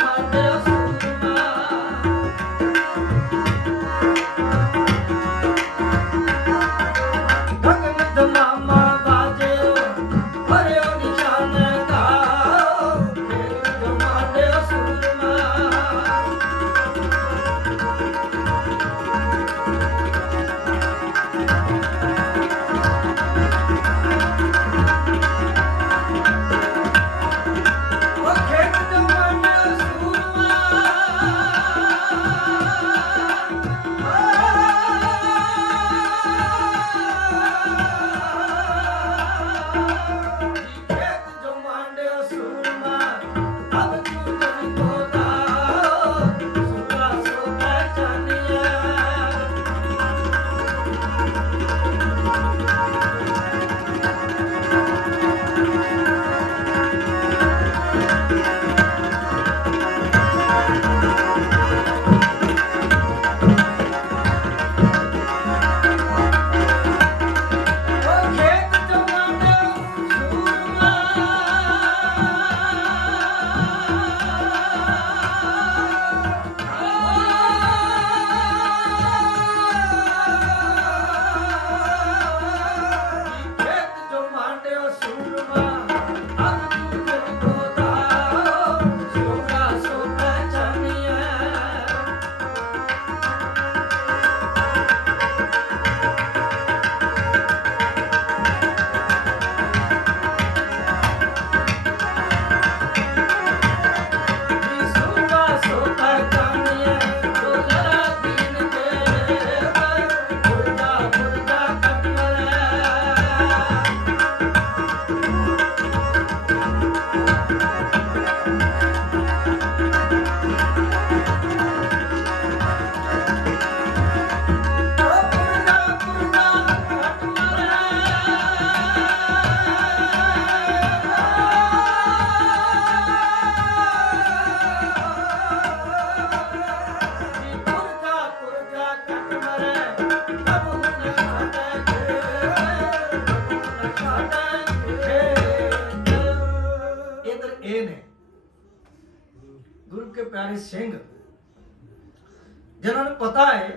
ਗੁਰੂ ਕੇ ਪਿਆਰੇ ਸਿੰਘ ਜਿਨ੍ਹਾਂ ਨੂੰ ਪਤਾ ਹੈ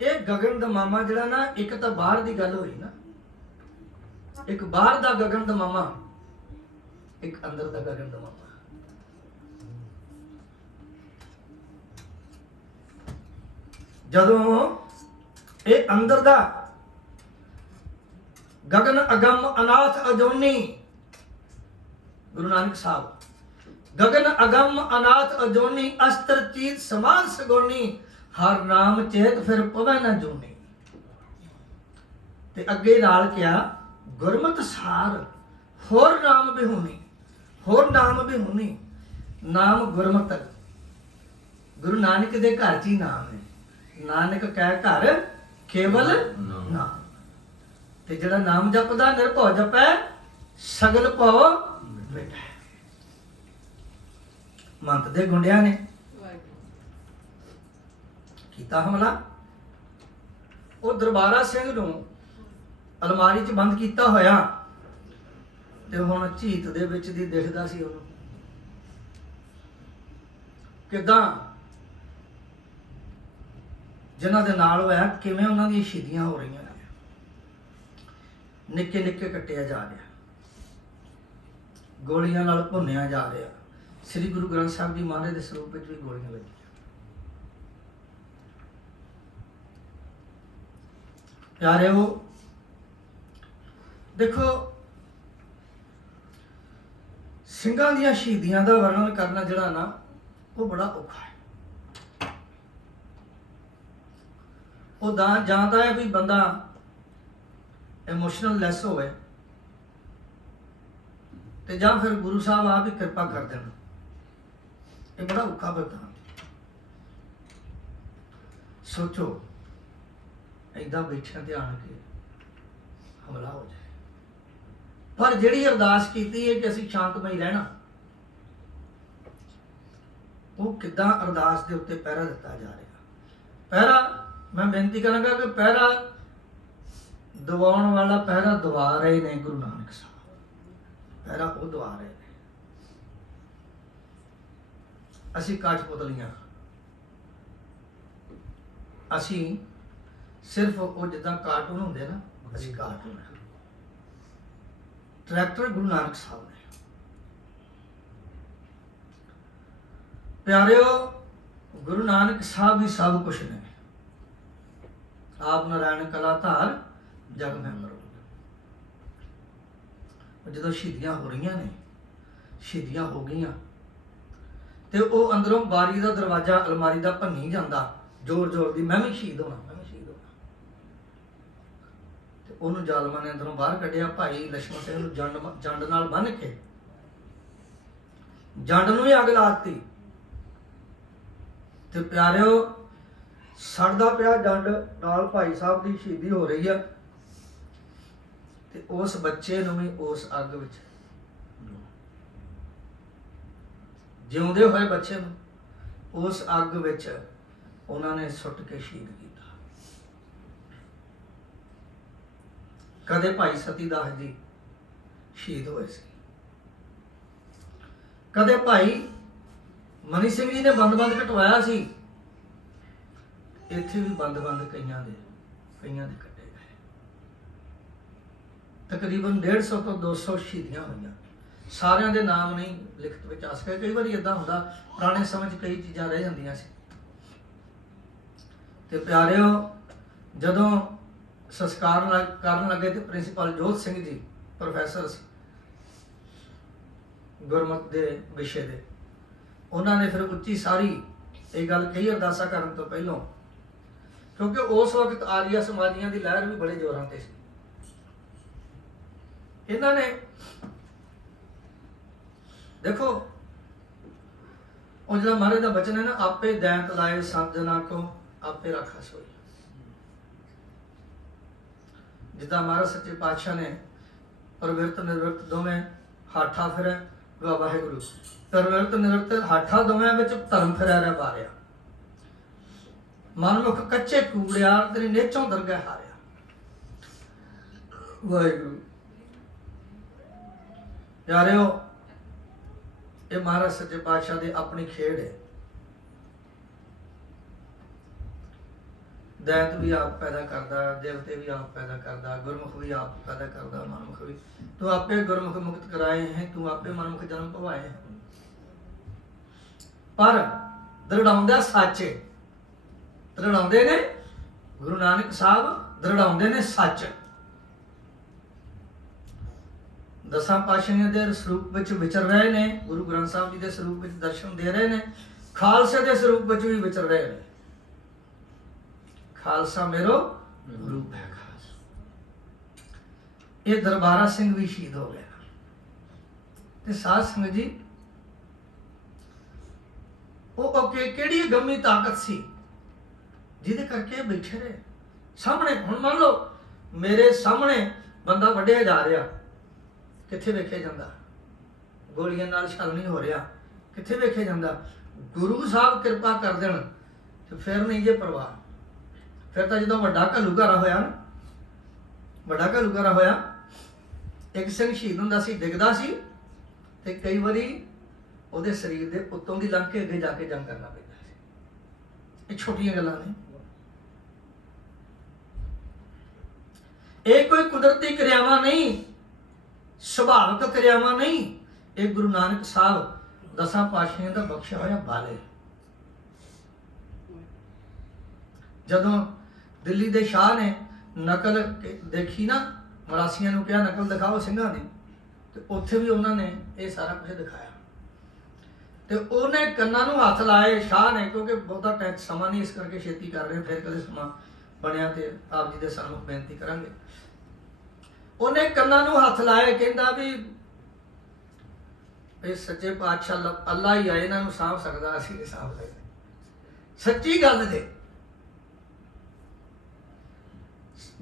ਇਹ ਗਗਨ ਦਮਾਮਾ ਜਿਹੜਾ ਨਾ, ਇੱਕ ਤਾਂ ਬਾਹਰ ਦੀ ਗੱਲ ਹੋਈ ਨਾ, ਇੱਕ ਬਾਹਰ ਦਾ ਗਗਨ ਦਮਾਮਾ, ਇੱਕ ਅੰਦਰ ਦਾ ਗਗਨ ਦਮਾਮਾ। ਜਦੋਂ ਇਹ ਅੰਦਰ ਦਾ ਗगन अगम अनाथ अजोनी, गुरु नानक साहब गगन अगम अनाथ अजोनी, अस्त्र चीत समान सगोनी, हर नाम चेत फिर पवै न जोनी। ते अगे नाल क्या गुरमत सार होर नाम भी होनी, होर नाम भी होनी। नाम गुरमत गुरु नानक दे घर च ही नाम है। नानक कह घर केवल नाम, ਤੇ ਜਿਹੜਾ ਨਾਮ ਜਪਦਾ ਨਿਰਭਉ ਜਪੈ ਸਗਲ ਭਉ ਮਿਟੈ। ਮੰਤ ਦੇ ਗੁੰਡਿਆਂ ਨੇ ਕੀਤਾ ਹਮਲਾ। ਉਹ ਦਰਬਾਰਾ ਸਿੰਘ ਨੂੰ ਅਲਮਾਰੀ 'ਚ ਬੰਦ ਕੀਤਾ ਹੋਇਆ ਤੇ ਹੁਣ ਝੀਤ ਦੇ ਵਿੱਚ ਦੀ ਦਿਖਦਾ ਸੀ ਉਹਨੂੰ ਕਿਦਾਂ ਜਿਨ੍ਹਾਂ ਦੇ ਨਾਲ ਹੋਇਆ, ਕਿਵੇਂ ਉਹਨਾਂ ਦੀਆਂ ਸ਼ਹੀਦੀਆਂ ਹੋ ਰਹੀਆਂ, ਨਿੱਕੇ ਨਿੱਕੇ ਕੱਟਿਆ ਜਾ ਰਿਹਾ, ਗੋਲੀਆਂ ਨਾਲ ਭੁੰਨਿਆ ਜਾ ਰਿਹਾ। ਸ੍ਰੀ ਗੁਰੂ ਗ੍ਰੰਥ ਸਾਹਿਬ ਜੀ ਮਹਾਰਾਜ ਦੇ ਸਰੂਪ ਵਿੱਚ ਵੀ ਗੋਲੀਆਂ ਲੱਗੀਆਂ। ਪਿਆਰਿਓ ਦੇਖੋ, ਸਿੰਘਾਂ ਦੀਆਂ ਸ਼ਹੀਦੀਆਂ ਦਾ ਵਰਣਨ ਕਰਨਾ ਜਿਹੜਾ ਨਾ, ਉਹ ਬੜਾ ਔਖਾ ਹੈ। ਉਹ ਜਾਂਦਾ ਹੈ ਵੀ ਬੰਦਾ ਇਮੋਸ਼ਨਲ ਲੈਸ ਹੋਵੇ ਤੇ ਜਾਂ ਫਿਰ ਗੁਰੂ ਸਾਹਿਬ ਆਪ ਹੀ ਕਿਰਪਾ ਕਰ ਦੇਣ। ਇਹ ਬੜਾ ਔਖਾ ਬਰਤਾਨ। ਸੋਚੋ ਏਦਾਂ ਬੈਠਿਆਂ ਤੇ ਆਣ ਕੇ ਹਮਲਾ ਹੋ ਜਾਏ। ਪਰ ਜਿਹੜੀ ਅਰਦਾਸ ਕੀਤੀ ਹੈ ਕਿ ਅਸੀਂ ਸ਼ਾਂਤਮਈ ਰਹਿਣਾ, ਉਹ ਕਿੱਦਾਂ ਅਰਦਾਸ ਦੇ ਉੱਤੇ ਪਹਿਰਾ ਦਿੱਤਾ ਜਾ ਰਿਹਾ। ਪਹਿਰਾ ਮੈਂ ਬੇਨਤੀ ਕਰਾਂਗਾ ਕਿ ਪਹਿਰਾ ਦਵਾਉਣ ਵਾਲਾ ਪਹਿਰਾ ਦਵਾ ਰਹੇ ਨੇ ਗੁਰੂ ਨਾਨਕ ਸਾਹਿਬ। ਪਹਿਰਾ ਉਹ ਦਵਾ ਰਹੇ ਨੇ। ਅਸੀਂ ਕਾਠਪੁਤਲੀਆਂ, ਅਸੀਂ ਸਿਰਫ ਉਹ ਜਿੱਦਾਂ ਕਾਰਟੂਨ ਹੁੰਦੇ ਨਾ, ਅਸੀਂ ਕਾਰਟੂਨ ਹਾਂ। ਟਰੈਕਟਰ ਗੁਰੂ ਨਾਨਕ ਸਾਹਿਬ ਨੇ। ਪਿਆਰਿਓ ਗੁਰੂ ਨਾਨਕ ਸਾਹਿਬ ਵੀ ਸਭ ਕੁਛ ਨੇ। ਆਪ ਨਾਰਾਇਣ ਕਲਾ ਧਾਰ ਜਗ ਮੈਂ ਮਰੋ। ਜਦੋਂ ਸ਼ਹੀਦੀਆਂ ਹੋ ਰਹੀਆਂ ਨੇ, ਸ਼ਹੀਦੀਆਂ ਹੋ ਗਈਆਂ ਤੇ ਉਹ ਅੰਦਰੋਂ ਬਾਰੀ ਦਾ ਦਰਵਾਜ਼ਾ ਅਲਮਾਰੀ ਦਾ ਭੰਨੀ ਜਾਂਦਾ ਜ਼ੋਰ ਜ਼ੋਰ ਦੀ, ਮੈਂ ਵੀ ਸ਼ਹੀਦ ਹੋਣਾ, ਮੈਂ ਵੀ ਸ਼ਹੀਦ ਹੋਣਾ। ਤੇ ਉਹਨੂੰ ਜ਼ਾਲਮਾਂ ਨੇ ਅੰਦਰੋਂ ਬਾਹਰ ਕੱਢਿਆ। ਭਾਈ ਲਛਮਣ ਸਿੰਘ ਨੂੰ ਜੰਡ ਨਾਲ ਬੰਨ੍ਹ ਕੇ ਜੰਡ ਨੂੰ ਹੀ ਅੱਗ ਲਾ ਦਿੱਤੀ। ਤੇ ਪਿਆਰਿਓ ਸੜਦਾ ਪਿਆ ਜੰਡ ਨਾਲ ਭਾਈ ਸਾਹਿਬ ਦੀ ਸ਼ਹੀਦੀ ਹੋ ਰਹੀ ਆ ਤੇ ਉਸ ਬੱਚੇ ਨੂੰ ਵੀ ਉਸ ਅੱਗ ਵਿੱਚ, ਜਿਉਂਦੇ ਹੋਏ ਬੱਚੇ ਨੂੰ ਉਸ ਅੱਗ ਵਿੱਚ ਉਹਨਾਂ ਨੇ ਸੁੱਟ ਕੇ ਸ਼ਹੀਦ ਕੀਤਾ। ਕਦੇ ਭਾਈ ਸਤੀ ਦਾਸ ਜੀ ਸ਼ਹੀਦ ਹੋਏ ਸੀ, ਕਦੇ ਭਾਈ ਮਨੀ ਸਿੰਘ ਜੀ ਨੇ ਬੰਦ ਕਟਵਾਇਆ ਸੀ। ਇੱਥੇ ਵੀ ਬੰਦ ਕਈਆਂ ਦੇ ਕੱਟੇ ਗਏ। ਤਕਰੀਬਨ 150 ਤੋਂ 200 ਸ਼ਹੀਦੀਆਂ ਹੋਈਆਂ। ਸਾਰਿਆਂ ਦੇ ਨਾਮ ਨਹੀਂ ਲਿਖਤ ਵਿੱਚ ਆ ਸਕੇ। ਕਈ ਵਾਰੀ ਇਦਾਂ ਹੁੰਦਾ, ਪੁਰਾਣੇ ਸਮੇਂ 'ਚ ਕਈ ਚੀਜ਼ਾਂ ਰਹਿ ਜਾਂਦੀਆਂ ਸੀ। ਤੇ ਪਿਆਰਿਓ ਜਦੋਂ ਸੰਸਕਾਰ ਕਰਨ ਲੱਗੇ ਤੇ ਪ੍ਰਿੰਸੀਪਲ ਜੋਤ ਸਿੰਘ ਜੀ ਪ੍ਰੋਫੈਸਰ ਸੀ ਗੁਰਮਤਿ ਦੇ ਵਿਸ਼ੇ ਦੇ, ਉਹਨਾਂ ਨੇ ਫਿਰ ਉੱਚੀ ਸਾਰੀ ਇਹ ਗੱਲ ਕਹੀ ਅਰਦਾਸਾਂ ਕਰਨ ਤੋਂ ਪਹਿਲਾਂ, ਕਿਉਂਕਿ ਉਸ ਵਕਤ ਆਰੀਆ ਸਮਾਜੀਆਂ ਦੀ ਲਹਿਰ ਵੀ ਬੜੇ ਜ਼ੋਰਾਂ ਤੇ ਸੀ। ਇਹਨਾਂ ਨੇ ਦੇਖੋ ਉਹ ਜਿਹੜਾ ਮਹਾਰਾਜ ਦਾ ਬਚਨ ਹੈ ਨਾ, ਆਪੇ ਦੈਂਤ ਲਾਏ ਸੰਤ ਜਨਾਂ ਕੋ ਆਪੇ ਰੱਖਾ ਸੋਈ। ਜਿੱਦਾਂ ਮਹਾਰਾਜ ਸੱਚੇ ਪਾਤਸ਼ਾਹ ਨੇ ਪ੍ਰਵਿਰਤ ਨਿਵਰਤ ਦੋਵੇਂ ਹਾਠਾ ਫਿਰੈ ਵਾਹਿਗੁਰੂ, ਪ੍ਰਵਿਰਤ ਨਿਵਰਤ ਹਾਠਾ ਦੋਵੇਂ ਵਿੱਚ ਧਰਮ ਫਿਰੈ ਰਹਿ ਬਾਰਿਆ, ਮਨਮੁਖ ਕੱਚੇ ਕੂੜਿਆਰ ਤੇਰੀ ਨੇਚੋਂ ਦਰਗਹਿ ਹਾਰਿਆ। ਵਾਹਿਗੁਰੂ ਪਿਆਰਿਓ ਇਹ ਮਹਾਰਾਜ ਸੱਚੇ ਪਾਤਸ਼ਾਹ ਦੇ ਆਪਣੀ ਖੇਡ ਹੈ। ਦੈਂਤ ਵੀ ਆਪ ਪੈਦਾ ਕਰਦਾ, ਦੇਵਤੇ ਵੀ ਆਪ ਪੈਦਾ ਕਰਦਾ, ਗੁਰਮੁਖ ਵੀ ਆਪ ਪੈਦਾ ਕਰਦਾ, ਮਨਮੁਖ ਵੀ। ਤੂੰ ਆਪੇ ਗੁਰਮੁਖ ਮੁਕਤ ਕਰਾਏ ਹੈ, ਤੂੰ ਆਪੇ ਮਨਮੁਖ ਜਨਮ ਭਵਾਏ ਹੈ। ਪਰ ਦ੍ਰਿੜਾਉਂਦਾ ਸੱਚ, ਦ੍ਰਿੜਾਉਂਦੇ ਨੇ ਗੁਰੂ ਨਾਨਕ ਸਾਹਿਬ, ਦ੍ਰਿੜਾਉਂਦੇ ਨੇ ਸੱਚ। ਦਸਾਂ ਪਾਤਸ਼ਾਹੀਆਂ ਦੇ ਸਰੂਪ ਵਿੱਚ ਵਿਚਰ ਰਹੇ ਨੇ, ਗੁਰੂ ਗ੍ਰੰਥ ਸਾਹਿਬ ਜੀ ਦੇ ਸਰੂਪ ਵਿੱਚ ਦਰਸ਼ਨ ਦੇ ਰਹੇ ਨੇ, ਖਾਲਸੇ ਦੇ ਸਰੂਪ ਵਿੱਚ ਵੀ ਵਿਚਰ ਰਹੇ ਨੇ। ਖਾਲਸਾ ਮੇਰੋ ਰੂਪ ਹੈ ਖਾਸ। ਇਹ ਦਰਬਾਰਾ ਸਿੰਘ ਵੀ ਸ਼ਹੀਦ ਹੋ ਗਿਆ। ਤੇ ਸਾਧ ਸੰਗਤ ਜੀ, ਉਹ ਕਿਹੜੀ ਗੰਮੀ ਤਾਕਤ ਸੀ ਜਿਹਦੇ ਕਰਕੇ ਬੈਠੇ ਰਹੇ ਸਾਹਮਣੇ। ਹੁਣ ਮੰਨ ਲਓ ਮੇਰੇ ਸਾਹਮਣੇ ਬੰਦਾ ਵੱਢਿਆ ਜਾ ਰਿਹਾ, ਕਿੱਥੇ ਵੇਖਿਆ ਜਾਂਦਾ? ਗੋਲੀਆਂ ਨਾਲ ਛਲ ਨਹੀਂ ਹੋ ਰਿਹਾ, ਕਿੱਥੇ ਵੇਖਿਆ ਜਾਂਦਾ? ਗੁਰੂ ਸਾਹਿਬ ਕਿਰਪਾ ਕਰ ਦੇਣ ਤੇ ਫਿਰ ਨਹੀਂ ਜੇ ਪਰਵਾਹ। ਫਿਰ ਤਾਂ ਜਦੋਂ ਵੱਡਾ ਘੱਲੂਘਾਰਾ ਹੋਇਆ ਨਾ, ਵੱਡਾ ਘੱਲੂਘਾਰਾ ਹੋਇਆ, ਇੱਕ ਸਿੰਘ ਸ਼ਹੀਦ ਹੁੰਦਾ ਸੀ, ਡਿੱਗਦਾ ਸੀ ਤੇ ਕਈ ਵਾਰੀ ਉਹਦੇ ਸਰੀਰ ਦੇ ਉੱਤੋਂ ਦੀ ਲੰਘ ਕੇ ਅੱਗੇ ਜਾ ਕੇ ਜੰਗ ਕਰਨਾ ਪੈਂਦਾ ਸੀ। ਇਹ ਛੋਟੀਆਂ ਗੱਲਾਂ ਨੇ। ਇਹ ਕੋਈ ਕੁਦਰਤੀ ਕਿਰਿਆਵਾਂ ਨਹੀਂ, ਸੁਭਾਵਿਕ ਕਿਰਿਆਵਾਂ ਨਹੀਂ। ਇਹ ਗੁਰੂ ਨਾਨਕ ਸਾਹਿਬ ਦਸਾਂ ਪਾਤਸ਼ਾਹੀਆਂ ਦਾ ਬਖਸ਼ਿਆ ਹੋਇਆ ਬਲ ਹੈ। ਜਦੋਂ ਦਿੱਲੀ ਦੇ ਸ਼ਾਹ ਨੇ ਨਕਲ ਦੇਖੀ ਨਾ, ਮਰਾਸੀਆਂ ਨੂੰ ਕਿਹਾ ਨਕਲ ਦਿਖਾਓ ਸਿੰਘਾਂ ਦੀ, ਤੇ ਉੱਥੇ ਵੀ ਉਹਨਾਂ ਨੇ ਇਹ ਸਾਰਾ ਕੁਝ ਦਿਖਾਇਆ। ਤੇ ਉਹਨੇ ਕੰਨਾਂ ਨੂੰ ਹੱਥ ਲਾਏ ਸ਼ਾਹ ਨੇ, ਕਿਉਂਕਿ ਬਹੁਤਾ ਟਾਈਮ ਸਮਾਂ ਨਹੀਂ, ਇਸ ਕਰਕੇ ਛੇਤੀ ਕਰ ਰਹੇ, ਫਿਰ ਕਦੇ ਸਮਾਂ ਬਣਿਆ ਤੇ ਆਪ ਜੀ ਦੇ ਸਾਹਮਣੇ ਬੇਨਤੀ ਕਰਾਂਗੇ। ਉਹਨੇ ਕੰਨਾਂ ਨੂੰ ਹੱਥ ਲਾਏ, ਕਹਿੰਦਾ ਵੀ ਇਹ ਸੱਚੇ ਪਾਤਸ਼ਾਹ ਅੱਲਾ ਹੀ ਆ, ਇਹਨਾਂ ਨੂੰ ਸਾਂਭ ਸਕਦਾ, ਅਸੀਂ ਨਹੀਂ ਸਾਂਭ ਸਕਦੇ। ਸੱਚੀ ਗੱਲ ਦੇ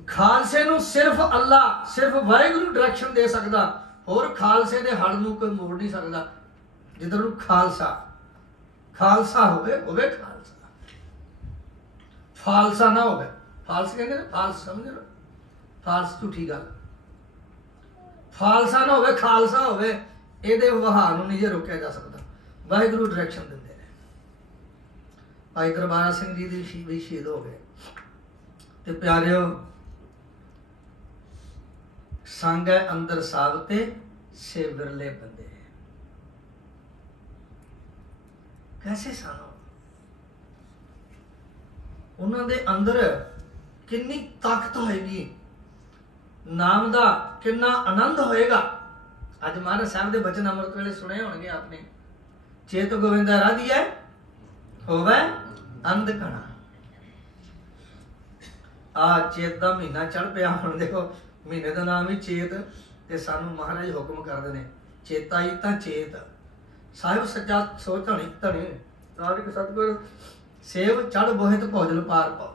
ਖਾਲਸੇ ਨੂੰ ਸਿਰਫ ਅੱਲਾ, ਸਿਰਫ ਵਾਹਿਗੁਰੂ ਡਾਇਰੈਕਸ਼ਨ ਦੇ ਸਕਦਾ, ਹੋਰ ਖਾਲਸੇ ਦੇ ਹੜ ਨੂੰ ਕੋਈ ਮੋੜ ਨਹੀਂ ਸਕਦਾ। ਜਿੱਧਰ ਨੂੰ ਖਾਲਸਾ ਖਾਲਸਾ ਹੋਵੇ, ਹੋਵੇ ਖਾਲਸਾ, ਫਾਲਸਾ ਨਾ ਹੋਵੇ। ਫਾਲਸ ਕਹਿੰਦੇ ਨੇ, ਫਾਲਸ ਸਮਝ ਲਓ, ਫਾਲਸ ਝੂਠੀ ਗੱਲ। ਫਾਲਸਾ ਨਾ ਹੋਵੇ, ਖਾਲਸਾ ਹੋਵੇ। ਇਹਦੇ ਵਹਾਅ ਨੂੰ ਨਹੀਂ ਜੇ ਰੋਕਿਆ ਜਾ ਸਕਦਾ, ਵਾਹਿਗੁਰੂ ਡਾਇਰੈਕਸ਼ਨ ਦਿੰਦੇ ਨੇ। ਭਾਈ ਦਰਬਾਰਾ ਸਿੰਘ ਜੀ ਦੀ ਵੀ ਸ਼ਹੀਦ ਹੋ ਗਏ। ਤੇ ਪਿਆਰਿਓ, ਸੰਗ ਹੈ ਅੰਦਰ ਸਾਧ ਤੇ ਸੇ ਵਿਰਲੇ ਬੰਦੇ। ਕੈਸੇ ਸਨ ਉਹਨਾਂ ਦੇ ਅੰਦਰ? ਕਿੰਨੀ ਤਾਕਤ ਹੋਏਗੀ, ਨਾਮ ਦਾ ਕਿੰਨਾ ਆਨੰਦ ਹੋਏਗਾ। ਅੱਜ ਮਹਾਰਾਜ ਸਾਹਿਬ ਦੇ ਬਚਨ ਅੰਮ੍ਰਿਤ ਵੇਲੇ ਸੁਣੇ ਹੋਣਗੇ ਆਪਨੇ, ਚੇਤ ਗੋਵਿੰਦਾ ਰਾਧੀਐ ਹੋਵੇ ਅੰਧ ਕਣਾ। ਆ ਚੇਤ ਦਾ ਮਹੀਨਾ ਚੜ ਪਿਆ। ਹੁਣ ਦੇਖੋ ਮਹੀਨੇ ਦਾ ਨਾਮ ਹੀ ਚੇਤ, ਤੇ ਸਾਨੂੰ ਮਹਾਰਾਜ ਹੁਕਮ ਕਰਦੇ ਨੇ ਚੇਤਾ ਹੀ ਤਾਂ ਚੇਤ। ਸਾਹਿਬ ਸੱਚਾ ਸੋਚ ਧਣੀ ਧਣੀ ਨਾਨਕ ਸਤਿਗੁਰ ਸੇਵ ਚੜ ਬੋਹਿਤ ਭੋਜਲ ਪਾਰ ਪਾਓ।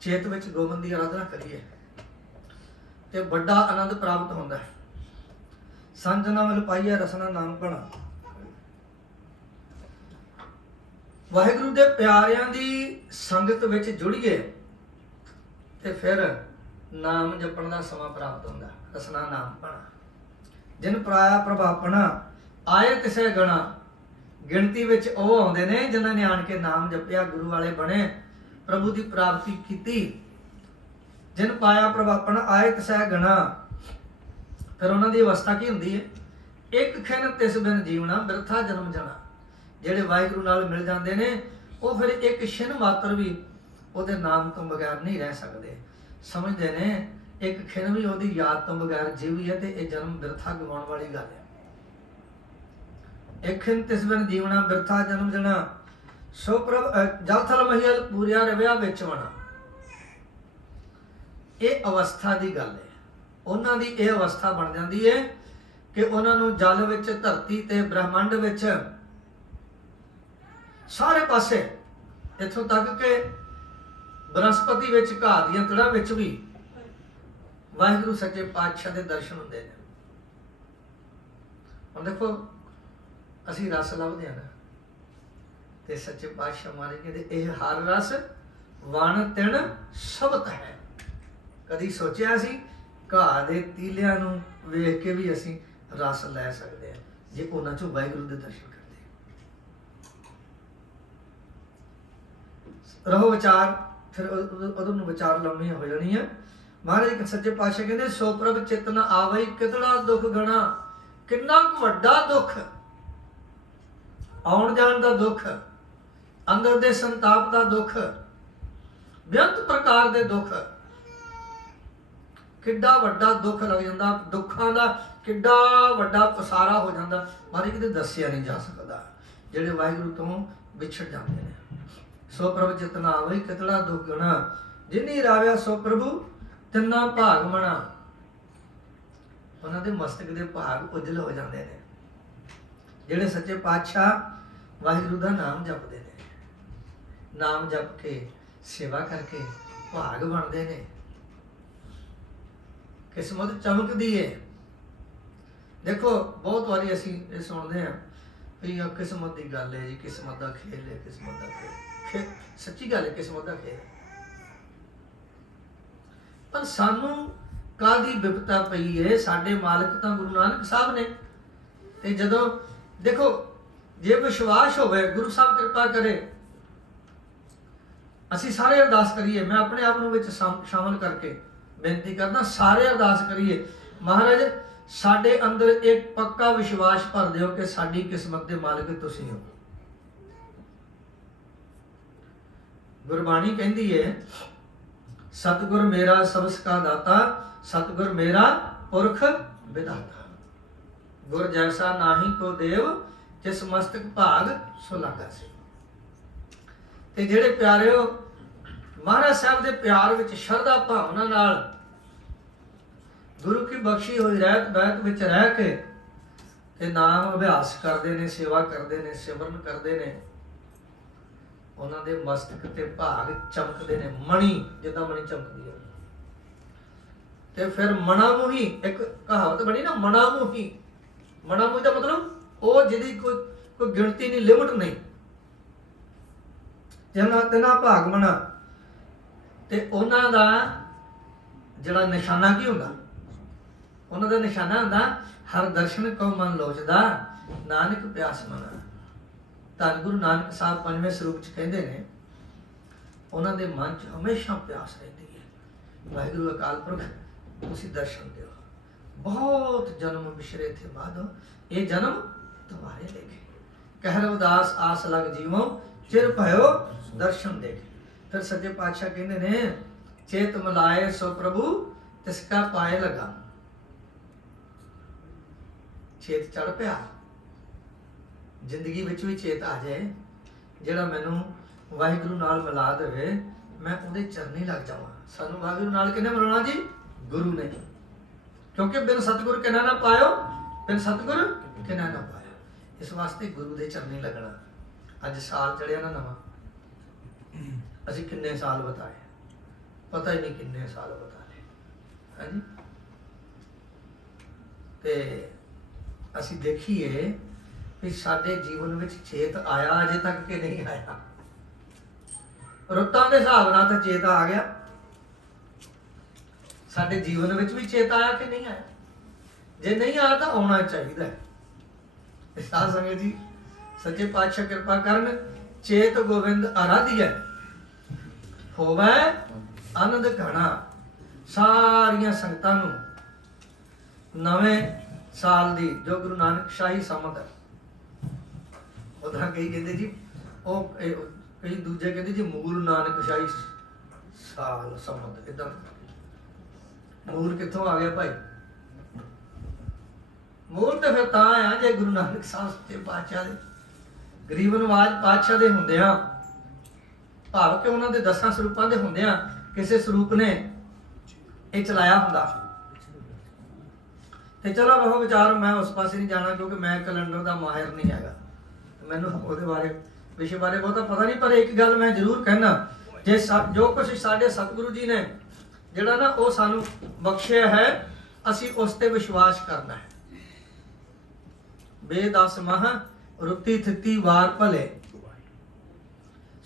ਚੇਤ ਵਿੱਚ ਗੋਬਿੰਦ ਦੀ ਆਰਾਧਨਾ ਕਰੀਏ ਤੇ ਵੱਡਾ ਆਨੰਦ ਪ੍ਰਾਪਤ ਹੁੰਦਾ ਹੈ। ਸੰਜਨਾ ਮਿਲ ਪਾਈਏ ਰਸਨਾ ਨਾਮ ਬਣਾ। ਵਾਹਿਗੁਰੂ ਦੇ ਪਿਆਰਿਆਂ ਦੀ ਸੰਗਤ ਵਿੱਚ ਜੁੜੀਏ ਤੇ ਫਿਰ ਨਾਮ ਜਪਣ ਦਾ ਸਮਾਂ ਪ੍ਰਾਪਤ ਹੁੰਦਾ। ਰਸਨਾ ਨਾਮ ਬਣਾ। ਜਿਨ ਪਰਾਇਆ ਪ੍ਰਭਾਪਣਾ ਆਏ ਤਿਸੈ ਗਣਾ। ਗਿਣਤੀ ਵਿੱਚ ਉਹ ਆਉਂਦੇ ਨੇ ਜਿਨ੍ਹਾਂ ਨੇ ਆਣ ਕੇ ਨਾਮ ਜਪਿਆ, ਗੁਰੂ ਵਾਲੇ ਬਣੇ, ਪ੍ਰਭੂ ਦੀ ਪ੍ਰਾਪਤੀ ਕੀਤੀ। ਜਿਨ ਪਾਇਆ ਪ੍ਰਭਾਪਣ ਆਏ ਤਿਸੈ ਗਣਾ। ਫਿਰ ਉਹਨਾਂ ਦੀ ਅਵਸਥਾ ਕੀ ਹੁੰਦੀ ਹੈ? ਇੱਕ ਖਿਨ ਤਿਸ ਬਿਨ ਜੀਵਣਾ ਬਿਰਥਾ ਜਨਮ ਜਾਣਾ। ਜਿਹੜੇ ਵਾਹਿਗੁਰੂ ਨਾਲ ਮਿਲ ਜਾਂਦੇ ਨੇ ਉਹ ਫਿਰ ਇੱਕ ਛਿਨ ਮਾਤਰ ਵੀ ਉਹਦੇ ਨਾਮ ਤੋਂ ਬਗੈਰ ਨਹੀਂ ਰਹਿ ਸਕਦੇ। ਸਮਝਦੇ ਨੇ ਇੱਕ ਖਿਨ ਵੀ ਉਹਦੀ ਯਾਦ ਤੋਂ ਬਗੈਰ ਜੀਵੀ ਹੈ ਤੇ ਇਹ ਜਨਮ ਬਿਰਥਾ ਗਵਾਉਣ ਵਾਲੀ ਗੱਲ ਹੈ। ਇੱਕ ਖਿਨ ਤਿਸ ਬਿਨ ਜੀਵਣਾ ਬਿਰਥਾ ਜਨਮ ਜਾਣਾ। ਸੋ ਪ੍ਰਭ ਜਲ ਥਲ ਮਹੀਲ ਪੂਰਿਆ ਰਵਿਆ ਵਿੱਚ ਵਣਾ। ਇਹ ਅਵਸਥਾ ਦੀ ਗੱਲ ਹੈ। ਉਹਨਾਂ ਦੀ ਇਹ ਅਵਸਥਾ ਬਣ ਜਾਂਦੀ ਹੈ ਕਿ ਉਹਨਾਂ ਨੂੰ ਜਲ ਵਿੱਚ, ਧਰਤੀ ਤੇ, ਬ੍ਰਹਮੰਡ ਵਿੱਚ, ਸਾਰੇ ਪਾਸੇ, ਇੱਥੋਂ ਤੱਕ ਕਿ ਬਨਸਪਤੀ ਵਿੱਚ, ਘਾਹ ਦੀਆਂ ਤੜਾਂ ਵਿੱਚ ਵੀ ਵਾਹਿਗੁਰੂ ਸੱਚੇ ਪਾਤਸ਼ਾਹ ਦੇ ਦਰਸ਼ਨ ਹੁੰਦੇ ਨੇ। ਹੁਣ ਦੇਖੋ ਅਸੀਂ ਰਸ ਲੱਭਦੇ ਹਾਂ ਨਾ, ਤੇ ਸੱਚੇ ਪਾਤਸ਼ਾਹ ਮਹਾਰਾਜ ਕਹਿੰਦੇ ਇਹ ਹਰ ਰਸ ਵਣ ਤਿਣ ਸ਼ਬਦ ਹੈ। ਕਦੀ ਸੋਚਿਆ ਸੀ ਘਾਹ ਦੇ ਤੀਲਿਆਂ ਨੂੰ ਵੇਖ ਕੇ ਵੀ ਅਸੀਂ ਰਸ ਲੈ ਸਕਦੇ ਆ ਜੇ ਉਹਨਾਂ ਚੋਂ ਵਾਹਿਗੁਰੂ ਦੇ ਦਰਸ਼ਨ ਕਰਦੇ ਰਹੋ। ਵਿਚਾਰ ਫਿਰ ਉਦੋਂ ਨੂੰ ਵਿਚਾਰ ਲੰਮੀਆਂ ਹੋ ਜਾਣੀਆਂ। ਮਹਾਰਾਜ ਇੱਕ ਸੱਚੇ ਪਾਤਸ਼ਾਹ ਕਹਿੰਦੇ ਸੋ ਪ੍ਰਭ ਚਿਤ ਨ ਆਵਈ ਕਿਤੜਾ ਦੁੱਖ ਗਣਾ। ਕਿੰਨਾ ਕੁ ਵੱਡਾ ਦੁੱਖ, ਆਉਣ ਜਾਣ ਦਾ ਦੁੱਖ, ਅੰਦਰ ਦੇ ਸੰਤਾਪ ਦਾ ਦੁੱਖ, ਬੇਅੰਤ ਪ੍ਰਕਾਰ ਦੇ ਦੁੱਖ, ਕਿੱਡਾ ਵੱਡਾ ਦੁੱਖ ਲੱਗ ਜਾਂਦਾ, ਦੁੱਖਾਂ ਦਾ ਕਿੱਡਾ ਵੱਡਾ ਪਸਾਰਾ ਹੋ ਜਾਂਦਾ, ਮਹਾਰਾਜ ਕਿਤੇ ਦੱਸਿਆ ਨਹੀਂ ਜਾ ਸਕਦਾ ਜਿਹੜੇ ਵਾਹਿਗੁਰੂ ਤੋਂ ਵਿਛੜ ਜਾਂਦੇ ਨੇ। ਸੋ ਪ੍ਰਭ ਚਿਤ ਨ ਆਵਈ ਕਿਤੜਾ ਦੁੱਖ ਗਣਾ। ਜਿਨੀ ਰਾਵਿਆ ਸੋ ਪ੍ਰਭੂ ਤਿੰਨਾ ਭਾਗ ਮਣਾ। ਉਹਨਾਂ ਦੇ ਮਸਤਕ ਦੇ ਭਾਗ ਉਜਲ ਹੋ ਜਾਂਦੇ ਨੇ ਜਿਹੜੇ ਸੱਚੇ ਪਾਤਸ਼ਾਹ ਵਾਹਿਗੁਰੂ ਦਾ ਨਾਮ ਜਪਦੇ ਨੇ। ਨਾਮ ਜਪ ਕੇ ਸੇਵਾ ਕਰਕੇ ਭਾਗ ਬਣਦੇ ਨੇ, ਕਿਸਮਤ ਚਮਕਦੀ ਹੈ। ਦੇਖੋ ਬਹੁਤ ਵਾਰੀ ਅਸੀਂ ਇਹ ਸੁਣਦੇ ਹਾਂ ਵੀ ਇਹ ਕਿਸਮਤ ਦੀ ਗੱਲ ਹੈ ਜੀ, ਕਿਸਮਤ ਦਾ ਖੇਲ ਹੈ, ਕਿਸਮਤ ਦਾ ਖੇਲ। ਸੱਚੀ ਗੱਲ ਹੈ, ਕਿਸਮਤ ਦਾ ਖੇਲ। ਪਰ ਸਾਨੂੰ ਕਾਹਦੀ ਬਿਪਤਾ ਪਈ ਹੈ? ਸਾਡੇ ਮਾਲਕ ਤਾਂ ਗੁਰੂ ਨਾਨਕ ਸਾਹਿਬ ਨੇ। ਤੇ ਜਦੋਂ ਦੇਖੋ ਜੇ ਵਿਸ਼ਵਾਸ ਹੋਵੇ, ਗੁਰੂ ਸਾਹਿਬ ਕਿਰਪਾ ਕਰੇ, ਅਸੀਂ ਸਾਰੇ ਅਰਦਾਸ ਕਰੀਏ। ਮੈਂ ਆਪਣੇ ਆਪ ਨੂੰ ਵਿੱਚ ਸ਼ਾਮਲ ਕਰਕੇ ਬੇਨਤੀ ਕਰਦਾ, ਸਾਰੇ ਅਰਦਾਸ ਕਰੀਏ, ਮਹਾਰਾਜ ਸਾਡੇ ਅੰਦਰ ਇੱਕ ਪੱਕਾ ਵਿਸ਼ਵਾਸ ਭਰ ਦਿਓ ਕਿ ਸਾਡੀ ਕਿਸਮਤ ਦੇ ਮਾਲਕ ਤੁਸੀਂ ਹੋ। ਗੁਰਬਾਣੀ ਕਹਿੰਦੀ ਹੈ ਸਤਿਗੁਰ ਮੇਰਾ ਸਬਸ ਕਾ ਦਾਤਾ, ਸਤਿਗੁਰ ਮੇਰਾ ਪੁਰਖ ਵਿਦਾਤਾ। ਗੁਰ ਜੈਸਾ ਨਾਹੀ ਕੋ ਦੇਵ, ਜਿਸ ਮਸਤਕ ਭਾਗ ਸੋ ਲਾਗਾ ਸੀ। ਤੇ ਜਿਹੜੇ ਪਿਆਰਿਓ ਮਹਾਰਾਜ ਸਾਹਿਬ ਦੇ ਪਿਆਰ ਵਿੱਚ ਸ਼ਰਧਾ ਭਾਵਨਾ ਨਾਲ ਗੁਰੂ ਕੀ ਬਖਸ਼ੀ ਹੋਈ ਰਹਿਤ ਬੈਤ ਵਿੱਚ ਰਹਿ ਕੇ ਤੇ ਨਾਮ ਅਭਿਆਸ ਕਰਦੇ ਨੇ, ਸੇਵਾ ਕਰਦੇ ਨੇ, ਸਿਮਰਨ ਕਰਦੇ ਨੇ, ਉਹਨਾਂ ਦੇ ਮਸਤਕ ਤੇ ਭਾਗ ਚਮਕਦੇ ਨੇ, ਮਣੀ ਜਿੱਦਾਂ ਮਣੀ ਚਮਕਦੀ ਹੈ। ਤੇ ਫਿਰ ਮਣਾ ਮੂਹੀ, ਇੱਕ ਕਹਾਵਤ ਬਣੀ ਨਾ, ਮਣਾ ਮੂਹੀ। ਮਣਾ ਮੂਹੀ ਦਾ ਮਤਲਬ ਉਹ ਜਿਹਦੀ ਕੋਈ ਗਿਣਤੀ ਨਹੀਂ, ਲਿਮਟ ਨਹੀਂ। ਤਿੰਨਾ ਭਾਗ ਮਣਾ। ਤੇ ਉਹਨਾਂ ਦਾ ਜਿਹੜਾ ਨਿਸ਼ਾਨਾ ਕੀ ਹੁੰਦਾ? ਉਹਨਾਂ ਦਾ ਨਿਸ਼ਾਨਾ ਹੁੰਦਾ ਹਰ ਦਰਸ਼ਨ ਕਉ ਮਨ ਲੋਚਦਾ, ਨਾਨਕ ਪਿਆਸ ਮਨਾ। ਧੰਨ ਗੁਰੂ ਨਾਨਕ ਸਾਹਿਬ ਪੰਜਵੇਂ ਸਰੂਪ ਚ ਕਹਿੰਦੇ ਨੇ ਉਹਨਾਂ ਦੇ ਮਨ ਚ ਹਮੇਸ਼ਾ ਪਿਆਸ ਰਹਿੰਦੀ ਹੈ, ਵਾਹਿਗੁਰੂ ਅਕਾਲ ਪੁਰਖ ਤੁਸੀਂ ਦਰਸ਼ਨ ਦਿਓ। ਬਹੁਤ ਜਨਮ ਵਿਸ਼ਰੇ ਥੇ ਬਾਦੋ, ਇਹ ਜਨਮ ਤੁਹਾਰੇ ਲੇਖੇ। ਕਹਿ ਰਵਿਦਾਸ ਆਸ ਲਗ ਜੀਵੋ, ਚਿਰ ਭਇਓ ਦਰਸ਼ਨ ਦੇਖ। ਫਿਰ ਸੱਚੇ ਪਾਤਸ਼ਾਹ ਕਹਿੰਦੇ ਨੇ ਚੇਤ ਮਲਾਏ ਸੋ ਪ੍ਰਭੂ ਤਿਸਕਾ ਪਾਏ ਲਗਾ। ਚੇਤ ਚੜ ਪਿਆ, ਜ਼ਿੰਦਗੀ ਵਿੱਚ ਵੀ ਚੇਤ ਆ ਜਾਏ, ਜਿਹੜਾ ਮੈਨੂੰ ਵਾਹਿਗੁਰੂ ਨਾਲ ਮਿਲਾ ਦੇਵੇ, ਮੈਂ ਉਹਦੇ ਚਰਨੀ ਲੱਗ ਜਾਵਾਂ। ਸਾਨੂੰ ਵਾਹਿਗੁਰੂ ਨਾਲ ਕਿਹਨੇ ਮਿਲਾਉਣਾ ਜੀ? ਗੁਰੂ ਨੇ। ਕਿਉਂਕਿ ਬਿਨ ਸਤਿਗੁਰ ਕਿਨਾ ਨਾ ਪਾਇਓ, ਬਿਨ ਸਤਿਗੁਰ ਕਿਨਾ ਨਾ ਪਾਇਓ। ਇਸ ਵਾਸਤੇ ਗੁਰੂ ਦੇ ਚਰਨੀ ਲੱਗਣਾ। ਅੱਜ ਸਾਲ ਚੜਿਆ ਨਾ ਨਵਾਂ, ਅਸੀਂ ਕਿੰਨੇ ਸਾਲ ਬਤਾਏ, ਪਤਾ ਹੀ ਨਹੀਂ ਕਿੰਨੇ ਸਾਲ ਬਤਾ ਲਏ, ਹਾਂਜੀ। ਤੇ ਅਸੀਂ ਦੇਖੀਏ ਵੀ ਸਾਡੇ ਜੀਵਨ ਵਿੱਚ ਚੇਤ ਆਇਆ ਅਜੇ ਤੱਕ ਕਿ ਨਹੀਂ ਆਇਆ। ਰੁੱਤਾਂ ਦੇ ਹਿਸਾਬ ਨਾਲ ਤਾਂ ਚੇਤ ਆ ਗਿਆ, ਸਾਡੇ ਜੀਵਨ ਵਿੱਚ ਵੀ ਚੇਤ ਆਇਆ ਕਿ ਨਹੀਂ ਆਇਆ? ਜੇ ਨਹੀਂ ਆਇਆ ਤਾਂ ਆਉਣਾ ਚਾਹੀਦਾ ਹੈ। ਸਾਧ ਸੰਗਤ ਜੀ, ਸੱਚੇ ਪਾਤਸ਼ਾਹ ਕਿਰਪਾ ਕਰਨ, ਚੇਤ ਗੋਬਿੰਦ ਆਰਾਧਿਆ ਹੋਵੇ ਆਨੰਦ ਘਣਾ। ਸਾਰੀਆਂ ਸੰਗਤਾਂ ਨੂੰ ਨਵੇਂ ਸਾਲ ਦੀ ਜੋ ਗੁਰੂ ਨਾਨਕ ਸ਼ਾਹੀ ਸੰਮਤ ਹੈ, ਉਹਦਾ ਕਈ ਕਹਿੰਦੇ ਜੀ, ਉਹ ਕਈ ਦੂਜੇ ਕਹਿੰਦੇ ਜੀ ਮੂਲ ਨਾਨਕ ਸ਼ਾਹੀ ਸਾਲ ਸੰਮਤ। ਏਦਾਂ ਮੂਲ ਕਿੱਥੋਂ ਆ ਗਿਆ ਭਾਈ? ਮੂਲ ਤੇ ਫਿਰ ਤਾਂ ਆ ਜੇ ਗੁਰੂ ਨਾਨਕ ਸਾਹਿਬ ਸੱਚੇ ਪਾਤਸ਼ਾਹ ਦੇ ਗਰੀਬ ਨਵਾਜ ਪਾਤਸ਼ਾਹ ਦੇ ਹੁੰਦਿਆਂ, ਭਾਵ ਕਿ ਉਹਨਾਂ ਦੇ 10 ਸਰੂਪਾਂ ਦੇ ਹੁੰਦਿਆਂ ਕਿਸੇ ਸਰੂਪ ਨੇ ਇਹ ਚਲਾਇਆ ਹੁੰਦਾ। ਤੇ ਚਲੋ ਉਹ ਵਿਚਾਰ, ਮੈਂ ਉਸ ਪਾਸੇ ਨਹੀਂ ਜਾਣਾ ਕਿਉਂਕਿ ਮੈਂ ਕੈਲੰਡਰ ਦਾ ਮਾਹਿਰ ਨਹੀਂ ਹੈਗਾ, ਮੈਨੂੰ ਉਹਦੇ ਬਾਰੇ ਵਿਸ਼ੇ ਬਾਰੇ ਬਹੁਤਾ ਪਤਾ ਨਹੀਂ। ਪਰ ਇੱਕ ਗੱਲ ਮੈਂ ਜ਼ਰੂਰ ਕਹਿਣਾ, ਜੇ ਜੋ ਕੁਝ ਸਾਡੇ ਸਤਿਗੁਰੂ ਜੀ ਨੇ ਜਿਹੜਾ ਨਾ ਉਹ ਸਾਨੂੰ ਬਖਸ਼ਿਆ ਹੈ, ਅਸੀਂ ਉਸ ਤੇ ਵਿਸ਼ਵਾਸ ਕਰਨਾ ਹੈ। ਬੇਦਸ ਮਹ ਰੁੱਤੀ ਥਿੱਤੀ ਵਾਰ ਭਲੇ।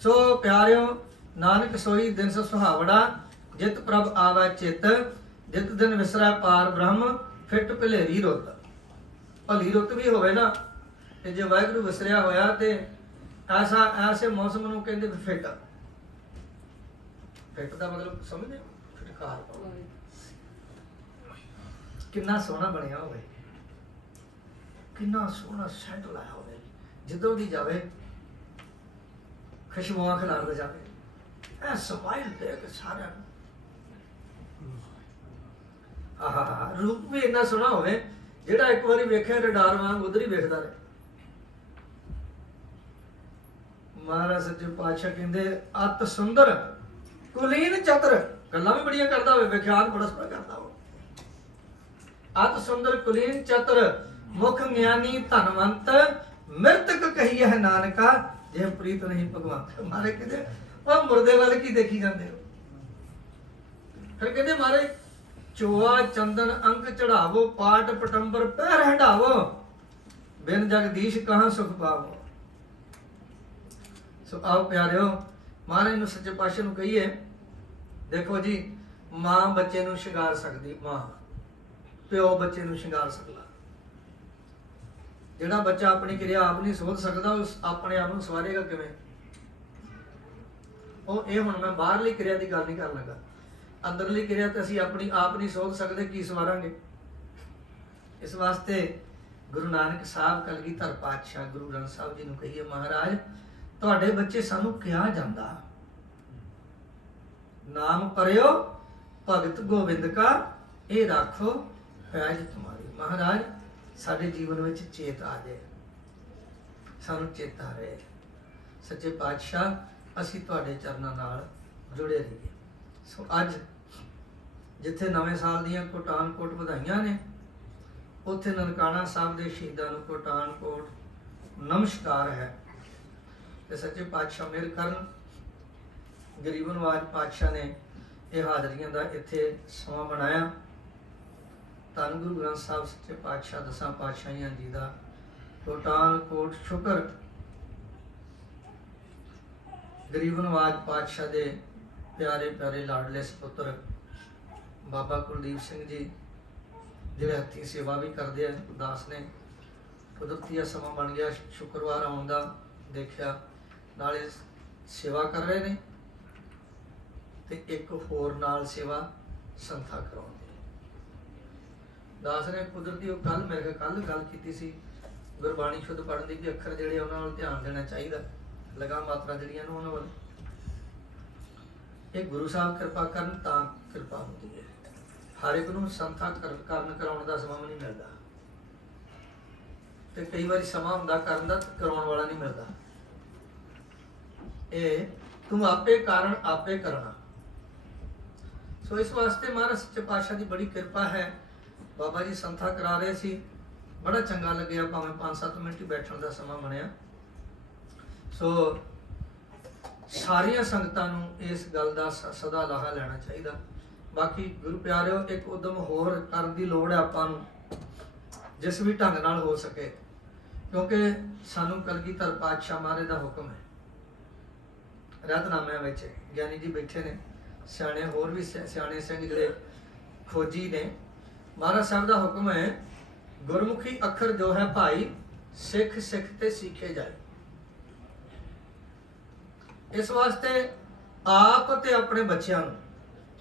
ਸੋ ਪਿਆਰਿਓ, ਨਾਨਕ ਸੋਈ ਦਿਨ ਸੁਹਾਵੜਾ, ਜਿਤ ਪ੍ਰਭ ਆਵੈ ਚਿਤ, ਜਿਤ ਦਿਨ ਵਿਸਰੈ ਪਾਰ ਬ੍ਰਹਮ, ਫਿਟ ਭਲੇਰੀ ਰੁੱਤ। ਭਲੀ ਰੁੱਤ ਵੀ ਹੋਵੇ ਨਾ ਤੇ ਜੇ ਵਾਹਿਗੁਰੂ ਵਿਸਰਿਆ ਹੋਇਆ ਤੇ ਐਸੇ ਮੌਸਮ ਨੂੰ ਕਹਿੰਦੇ ਫਿੱਟ। ਫਿੱਟ ਦਾ ਮਤਲਬ ਸਮਝਦੇ ਹੋ? ਫਿਟਕਾਰ ਕਿੰਨਾ ਸੋਹਣਾ ਬਣਿਆ ਹੋਵੇ, ਕਿੰਨਾ ਸੋਹਣਾ ਸੈਂਟ ਲਾਇਆ ਹੋਵੇ, ਜਦੋਂ ਦੀ ਜਾਵੇ ਖੁਸ਼ਬੂਆਂ ਖਿਲਾਰਦਾ ਜਾਵੇ, ਐ ਸਮਾਈਲ ਦੇ ਕੇ ਸਾਰਿਆਂ ਨੂੰ। ਆਹਾ, ਰੂਪ ਵੀ ਇੰਨਾ ਸੋਹਣਾ ਹੋਵੇ ਜਿਹੜਾ ਇੱਕ ਵਾਰੀ ਵੇਖਿਆ ਰਡਾਰ ਵਾਂਗ ਉਧਰ ਹੀ ਵੇਖਦਾ ਰਹੇ। ਮਹਾਰਾਜ ਸੱਚੇ ਪਾਤਸ਼ਾਹ ਕਹਿੰਦੇ ਅਤ ਸੁੰਦਰ ਕੁਲੀਨ ਚਤਰ, ਗੱਲਾਂ ਵੀ ਬੜੀਆਂ ਕਰਦਾ ਹੋਵੇ, ਵਿਖਿਆਨ ਬੜਾ ਸੋਹਣਾ ਕਰਦਾ ਹੋਵੇ। ਅਤ ਸੁੰਦਰ ਕੁਲੀਨ ਚਤਰ ਮੁਖ ਗਿਆਨੀ ਧਨਵੰਤ ਮਿਰਤਕ ਕਹੀਏ ਹੈ ਨਾਨਕਾ ਜੇ ਪ੍ਰੀਤ ਨਹੀਂ ਭਗਵਾਨ। ਮਾਰੇ ਕਹਿੰਦੇ ਉਹ ਮੁਰਦੇ ਵਾਲੇ ਕੀ ਦੇਖੀ ਜਾਂਦੇ ਹੋ? ਫਿਰ ਕਹਿੰਦੇ ਮਾਰੇ ਚੋਆ ਚੰਦਨ ਅੰਕ ਚੜਾਵੋ ਪਾਟ ਪਟੰਬਰ ਪੈਰ ਹੰਡਾਵੋ ਬਿਨ ਜਗਦੀਸ਼ ਕਹਾਂ ਸੁਖ ਪਾਵੋ। ਸੋ ਆਓ ਪਿਆਰਿਓ ਮਹਾਰਾਜ ਨੂੰ ਸੱਚੇ ਪਾਤਸ਼ਾਹ ਨੂੰ ਕਹੀਏ, ਦੇਖੋ ਜੀ ਮਾਂ ਬੱਚੇ ਨੂੰ ਸ਼ਿੰਗਾਰ ਸਕਦੀ, ਮਾਂ ਪਿਓ ਬੱਚੇ ਨੂੰ ਸ਼ਿੰਗਾਰ ਸਕਦਾ। ਜਿਹੜਾ ਬੱਚਾ ਆਪਣੀ ਕਿਰਿਆ ਆਪ ਨਹੀਂ ਸੋਧ ਸਕਦਾ ਉਸ ਆਪਣੇ ਆਪ ਨੂੰ ਸਵਾਰੇਗਾ ਕਿਵੇਂ? ਉਹ ਇਹ ਹੁਣ ਮੈਂ ਬਾਹਰਲੀ ਕਿਰਿਆ ਦੀ ਗੱਲ ਨਹੀਂ ਕਰਨ ਲੱਗਾ, ਅੰਦਰਲੀ ਕਿਰਿਆ ਤੇ ਅਸੀਂ ਆਪਣੀ ਆਪ ਨਹੀਂ ਸੋਧ ਸਕਦੇ, ਕੀ ਸਵਾਰਾਂਗੇ? ਇਸ ਵਾਸਤੇ ਗੁਰੂ ਨਾਨਕ ਸਾਹਿਬ ਕਲਗੀਧਰ ਪਾਤਸ਼ਾਹ ਗੁਰੂ ਗ੍ਰੰਥ ਸਾਹਿਬ ਜੀ ਨੂੰ ਕਹੀਏ, ਮਹਾਰਾਜ ਤੁਹਾਡੇ ਬੱਚੇ ਸਾਨੂੰ ਕਿਹਾ ਜਾਂਦਾ, ਨਾਮ ਪਰਿਓ ਭਗਤ ਗੋਬਿੰਦ ਕਾ ਇਹ ਰਾਖੋ ਪੈਜ ਤੁਮਾਰੀ। ਮਹਾਰਾਜ ਸਾਡੇ ਜੀਵਨ ਵਿੱਚ ਚੇਤ ਆ ਜਾਏ, ਸਾਨੂੰ ਚੇਤਾ ਰਹੇ। ਸੱਚੇ ਪਾਤਸ਼ਾਹ ਅਸੀਂ ਤੁਹਾਡੇ ਚਰਨਾਂ ਨਾਲ ਜੁੜੇ ਰਹੀਏ। ਸੋ ਅੱਜ ਜਿੱਥੇ ਨਵੇਂ ਸਾਲ ਦੀਆਂ ਕੋਟਾਨ ਕੋਟ ਵਧਾਈਆਂ ਨੇ, ਉੱਥੇ ਨਨਕਾਣਾ ਸਾਹਿਬ ਦੇ ਸ਼ਹੀਦਾਂ ਨੂੰ ਕੋਟਾਨ ਕੋਟ ਨਮਸਕਾਰ ਹੈ। ਤੇ ਸੱਚੇ ਪਾਤਸ਼ਾਹ ਮਿਹਰ ਕਰਨ, ਗਰੀਬ ਨਵਾਜ ਪਾਤਸ਼ਾਹ ਨੇ ਇਹ ਹਾਜ਼ਰੀਆਂ ਦਾ ਇੱਥੇ ਸਮਾਂ ਬਣਾਇਆ। ਧੰਨ ਗੁਰੂ ਗ੍ਰੰਥ ਸਾਹਿਬ ਸੱਚੇ ਪਾਤਸ਼ਾਹ ਦਸਾਂ ਪਾਤਸ਼ਾਹੀਆਂ ਜੀ ਦਾ ਕੋਟਾਨ ਕੋਟ ਸ਼ੁਕਰ। ਗਰੀਬ ਨਵਾਜ ਪਾਤਸ਼ਾਹ ਦੇ ਪਿਆਰੇ ਪਿਆਰੇ ਲਾਡਲੇ ਸਪੁੱਤਰ ਬਾਬਾ ਕੁਲਦੀਪ ਸਿੰਘ ਜੀ ਜਿਹੜੇ ਹੱਥੀਂ ਸੇਵਾ ਵੀ ਕਰਦੇ ਆ, ਦਾਸ ਨੇ ਕੁਦਰਤੀ ਸਮਾਂ ਬਣ ਗਿਆ, ਸ਼ੁੱਕਰਵਾਰ ਆਉਣ ਦਾ ਦੇਖਿਆ, ਨਾਲੇ ਸੇਵਾ ਕਰ ਰਹੇ ਨੇ ਤੇ ਇੱਕ ਹੋਰ ਨਾਲ ਸੇਵਾ ਸੰਥਾ ਕਰਾਉਂਦੇ। ਦਾਸ ਨੇ ਕੁਦਰਤੀ ਉਹ ਕੱਲ ਮੇਰੇ ਕੱਲ ਗੱਲ ਕੀਤੀ ਸੀ ਗੁਰਬਾਣੀ ਸ਼ੁੱਧ ਪੜ੍ਹਨ ਦੀ, ਕਿ ਅੱਖਰ ਜਿਹੜੇ ਉਹਨਾਂ ਵੱਲ ਧਿਆਨ ਦੇਣਾ ਚਾਹੀਦਾ, ਲਗਾ ਮਾਤਰਾ ਜਿਹੜੀਆਂ ਨੇ ਉਹਨਾਂ ਵੱਲ। ਇਹ ਗੁਰੂ ਸਾਹਿਬ ਕਿਰਪਾ ਕਰਨ ਤਾਂ ਕਿਰਪਾ ਹੁੰਦੀ ਹੈ। ਹਰ ਇੱਕ ਨੂੰ ਸੰਥਾ ਕਰਨ ਕਰਾਉਣ ਦਾ ਸਮਾਂ ਨਹੀਂ ਮਿਲਦਾ, ਤੇ ਕਈ ਵਾਰੀ ਸਮਾਂ ਹੁੰਦਾ ਕਰਨ ਦਾ ਕਰਾਉਣ ਵਾਲਾ ਨਹੀਂ ਮਿਲਦਾ। ਇਹ ਤੂੰ ਆਪੇ ਕਾਰਨ ਆਪੇ ਕਰਨਾ। ਸੋ ਇਸ ਵਾਸਤੇ ਮਹਾਰਾਜ ਸੱਚੇ ਪਾਤਸ਼ਾਹ ਦੀ ਬੜੀ ਕਿਰਪਾ ਹੈ। ਬਾਬਾ ਜੀ ਸੰਥਾ ਕਰਾ ਰਹੇ ਸੀ, ਬੜਾ ਚੰਗਾ ਲੱਗਿਆ, ਭਾਵੇਂ 5-7 ਮਿੰਟ ਹੀ ਬੈਠਣ ਦਾ ਸਮਾਂ ਬਣਿਆ। ਸੋ ਸਾਰੀਆਂ ਸੰਗਤਾਂ ਨੂੰ ਇਸ ਗੱਲ ਦਾ ਸਦਾ ਲਾਹਾ ਲੈਣਾ ਚਾਹੀਦਾ। ਬਾਕੀ ਗੁਰੂ ਪਿਆਰਿਓ ਇੱਕ ਉਦਮ ਹੋਰ ਕਰਨ ਦੀ ਲੋੜ ਹੈ ਆਪਾਂ ਨੂੰ, ਜਿਸ ਵੀ ਢੰਗ ਨਾਲ ਹੋ ਸਕੇ, ਕਿਉਂਕਿ ਸਾਨੂੰ ਕਲਗੀਧਰ ਪਾਤਸ਼ਾਹ ਮਹਾਰਾਜ ਦਾ ਹੁਕਮ ਹੈ। ਰਹਿਤਨਾਮਿਆਂ ਵਿੱਚ ਗਿਆਨੀ ਜੀ ਬੈਠੇ ਨੇ, ਸਿਆਣੇ ਹੋਰ ਵੀ ਸਿਆਣੇ ਸਿੰਘ ਜਿਹੜੇ ਖੋਜੀ ਨੇ। ਮਹਾਰਾਜ ਸਾਹਿਬ ਦਾ ਹੁਕਮ ਹੈ, ਗੁਰਮੁਖੀ ਅੱਖਰ ਜੋ ਹੈ ਭਾਈ ਸਿੱਖ ਸਿੱਖ ਤੇ ਸਿੱਖੇ ਜਾਏ। ਇਸ ਵਾਸਤੇ ਆਪ ਤੇ ਆਪਣੇ ਬੱਚਿਆਂ ਨੂੰ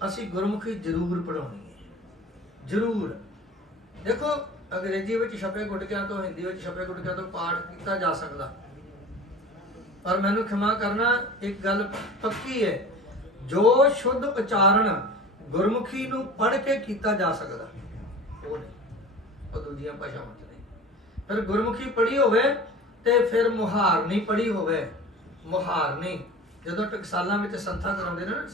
ਅਸੀਂ ਗੁਰਮੁਖੀ ਜ਼ਰੂਰ ਪੜ੍ਹਾਉਣੀ ਹੈ, ਜ਼ਰੂਰ। ਦੇਖੋ ਅੰਗਰੇਜ਼ੀ ਵਿੱਚ ਛਪੇ ਗੁਟਕਿਆਂ ਤੋਂ, ਹਿੰਦੀ ਵਿੱਚ ਛਪੇ ਗੁਟਕਿਆਂ ਤੋਂ ਪਾਠ ਕੀਤਾ ਜਾ ਸਕਦਾ, ਪਰ ਮੈਨੂੰ ਖਿਮਾ ਕਰਨਾ, ਇੱਕ ਗੱਲ ਪੱਕੀ ਹੈ, ਜੋ ਸ਼ੁੱਧ ਉਚਾਰਨ ਗੁਰਮੁਖੀ ਨੂੰ ਪੜ੍ਹ ਕੇ ਕੀਤਾ ਜਾ ਸਕਦਾ ਉਹ ਨਹੀਂ, ਉਹ ਦੂਜੀਆਂ ਭਾਸ਼ਾਵਾਂ 'ਚ ਨਹੀਂ। ਫਿਰ ਗੁਰਮੁਖੀ ਪੜ੍ਹੀ ਹੋਵੇ ਤੇ ਫਿਰ ਮੁਹਾਰਨੀ ਪੜ੍ਹੀ ਹੋਵੇ, ਮੁਹਾਰਨੀ ਜਦੋਂ ਟਕਸਾਲਾਂ ਵਿੱਚ ਸੰਥਾ ਕਰਾਉਂਦੇ ਨੇ ਨਾ,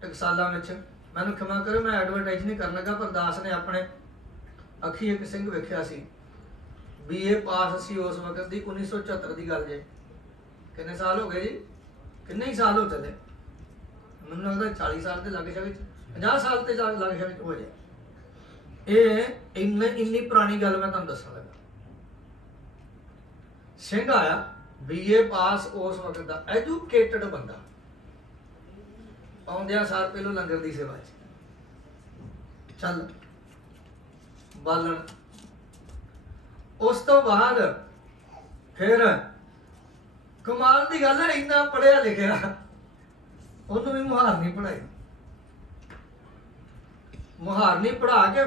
ਟਕਸਾਲਾਂ ਵਿੱਚ, ਮੈਨੂੰ ਖਿਮਾ ਕਰੋ ਮੈਂ ਐਡਵਰਟਾਈਜ਼ ਨਹੀਂ ਕਰਨ ਲੱਗਾ, ਪਰ ਦਾਸ ਨੇ ਆਪਣੇ ਅੱਖੀ ਇੱਕ ਸਿੰਘ ਵੇਖਿਆ ਸੀ, BA ਪਾਸ ਸੀ ਉਸ ਵਕਤ ਦੀ, 1974 ਦੀ ਗੱਲ ਜੇ। ਕਿੰਨੇ ਸਾਲ ਹੋ ਗਏ ਜੀ? ਕਿੰਨੇ ਹੀ ਸਾਲ ਹੋ ਚੱਲੇ, ਮੈਨੂੰ ਲੱਗਦਾ 40 ਸਾਲ ਤੇ ਲੱਗ ਜਾਵੇ, 50 ਸਾਲ ਤੇ ਲੱਗ ਜਾਵੇ ਹੋ ਜਾਏ। ਇਹ ਇੰਨੀ ਪੁਰਾਣੀ ਗੱਲ ਮੈਂ ਤੁਹਾਨੂੰ ਦੱਸਣ ਲੱਗਾ। ਸਿੰਘ ਆਇਆ BA ਪਾਸ ਉਸ ਵਕਤ ਦਾ, ਐਜੂਕੇਟਡ ਬੰਦਾ, ਆਉਂਦਿਆਂ ਸਾਰ ਪਹਿਲੋਂ ਲੰਗਰ ਦੀ ਸੇਵਾ 'ਚ ਚੱਲ ਬਾਲਣ ਉਸ ਤੋਂ ਬਾਅਦ ਫਿਰ ਕਮਾਲ ਦੀ ਗੱਲ ਹੈ, ਇੰਨਾ ਪੜਿਆ ਲਿਖਿਆ ਉਹਨੂੰ ਵੀ ਮੁਹਾਰਨੀ ਪੜਾਈ। ਮੁਹਾਰਨੀ ਪੜਾ ਕੇ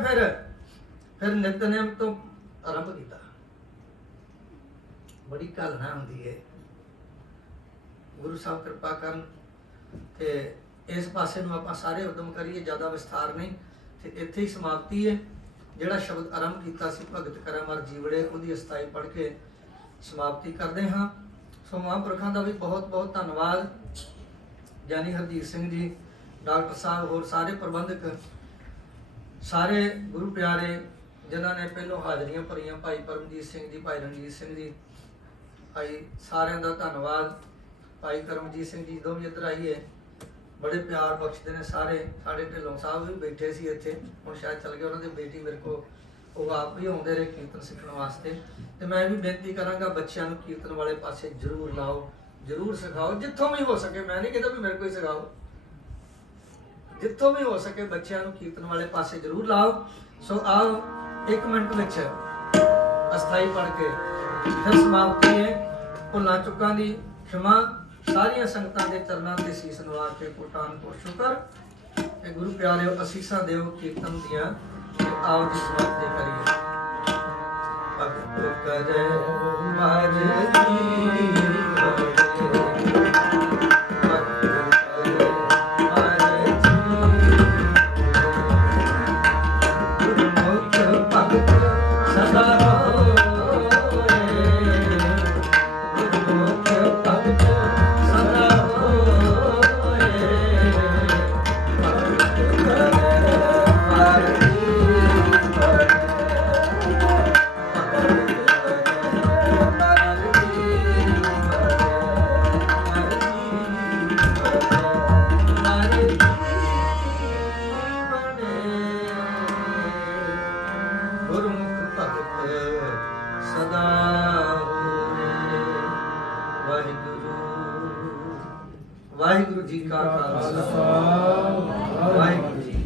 ਫਿਰ ਨਿਤਨੇਮ ਤੋਂ ਆਰੰਭ ਕੀਤਾ। ਬੜੀ ਘਾਲਣਾ ਹੁੰਦੀ ਹੈ, ਗੁਰੂ ਸਾਹਿਬ ਕਿਰਪਾ ਕਰਨ ਤੇ ਇਸ ਪਾਸੇ ਨੂੰ ਆਪਾਂ ਸਾਰੇ ਉਦਮ ਕਰੀਏ, ਜ਼ਿਆਦਾ ਵਿਸਥਾਰ ਨਹੀਂ ਤੇ ਇੱਥੇ ਹੀ ਸਮਾਪਤੀ ਹੈ। ਜਿਹੜਾ ਸ਼ਬਦ ਆਰੰਭ ਕੀਤਾ ਸੀ ਭਗਤ ਕਰਮਰ ਜੀਵੜੇ, ਉਹਦੀ ਅਸਥਾਈ ਪੜ੍ਹ ਕੇ ਸਮਾਪਤੀ ਕਰਦੇ ਹਾਂ। ਸੋ ਮਹਾਂਪੁਰਖਾਂ ਦਾ ਵੀ ਬਹੁਤ ਬਹੁਤ ਧੰਨਵਾਦ, ਗਿਆਨੀ ਹਰਜੀਤ ਸਿੰਘ ਜੀ, ਡਾਕਟਰ ਸਾਹਿਬ, ਹੋਰ ਸਾਰੇ ਪ੍ਰਬੰਧਕ, ਸਾਰੇ ਗੁਰੂ ਪਿਆਰੇ ਜਿਨ੍ਹਾਂ ਨੇ ਪਹਿਲੋਂ ਹਾਜ਼ਰੀਆਂ ਭਰੀਆਂ, ਭਾਈ ਪਰਮਜੀਤ ਸਿੰਘ ਜੀ, ਭਾਈ ਰਣਜੀਤ ਸਿੰਘ ਜੀ, ਭਾਈ ਸਾਰਿਆਂ ਦਾ ਧੰਨਵਾਦ। ਭਾਈ ਕਰਮਜੀਤ ਸਿੰਘ ਜੀ ਜਦੋਂ ਵੀ ਇੱਧਰ ਆਈਏ ਬੜੇ ਪਿਆਰ ਬਖਸ਼ਦੇ ਨੇ ਸਾਰੇ। ਸਾਡੇ ਢਿੱਲੋਂ ਸਾਹਿਬ ਵੀ ਬੈਠੇ ਸੀ ਇੱਥੇ, ਹੁਣ ਸ਼ਾਇਦ ਚੱਲ ਗਏ, ਉਹਨਾਂ ਦੀ ਬੇਟੀ ਮੇਰੇ ਕੋਲ, ਉਹ ਆਪ ਵੀ ਆਉਂਦੇ ਰਹੇ ਕੀਰਤਨ ਸਿੱਖਣ ਵਾਸਤੇ। ਤੇ ਮੈਂ ਵੀ ਬੇਨਤੀ ਕਰਾਂਗਾ ਬੱਚਿਆਂ ਨੂੰ ਕੀਰਤਨ ਵਾਲੇ ਪਾਸੇ ਜ਼ਰੂਰ ਲਾਓ, ਜ਼ਰੂਰ ਸਿਖਾਓ ਜਿੱਥੋਂ ਵੀ ਹੋ ਸਕੇ। ਮੈਂ ਨਹੀਂ ਕਹਿੰਦਾ ਵੀ ਮੇਰੇ ਕੋਲ ਹੀ ਸਿਖਾਓ, ਜਿੱਥੋਂ ਵੀ ਹੋ ਸਕੇ ਬੱਚਿਆਂ ਨੂੰ ਕੀਰਤਨ ਵਾਲੇ ਪਾਸੇ ਜ਼ਰੂਰ ਲਾਓ। ਸੋ ਆਓ 1 ਮਿੰਟ ਵਿੱਚ ਅਸਥਾਈ ਪੜ੍ਹ ਕੇ ਫਿਰ ਸਮਾਪਤੀ ਹੈ। ਭੁੱਲਾਂ ਚੁੱਕਾਂ ਦੀ ਖਿਮਾ, ਸਾਰੀਆਂ ਸੰਗਤਾਂ ਦੇ ਚਰਨਾਂ ਤੇ ਸੀਸ ਨਵਾ ਕੇ ਕੋਟਾਨ ਕੋ ਸ਼ੁਕਰ ਤੇ ਗੁਰੂ ਪਿਆਰਿਓ ਅਸੀਸਾਂ ਦਿਓ ਕੀਰਤਨ ਦੀਆਂ ਤੇ ਆਓ ਜੀ ਸਮਾਪਤੀ ਕਰੀਏ। ਭਗਤ ਕਰੇ ਮਜ ਜੀ ਵਾਹਿਗੁਰੂ ਜੀ ਕਾ ਖਾਲਸਾ, ਵਾਹਿਗੁਰੂ ਜੀ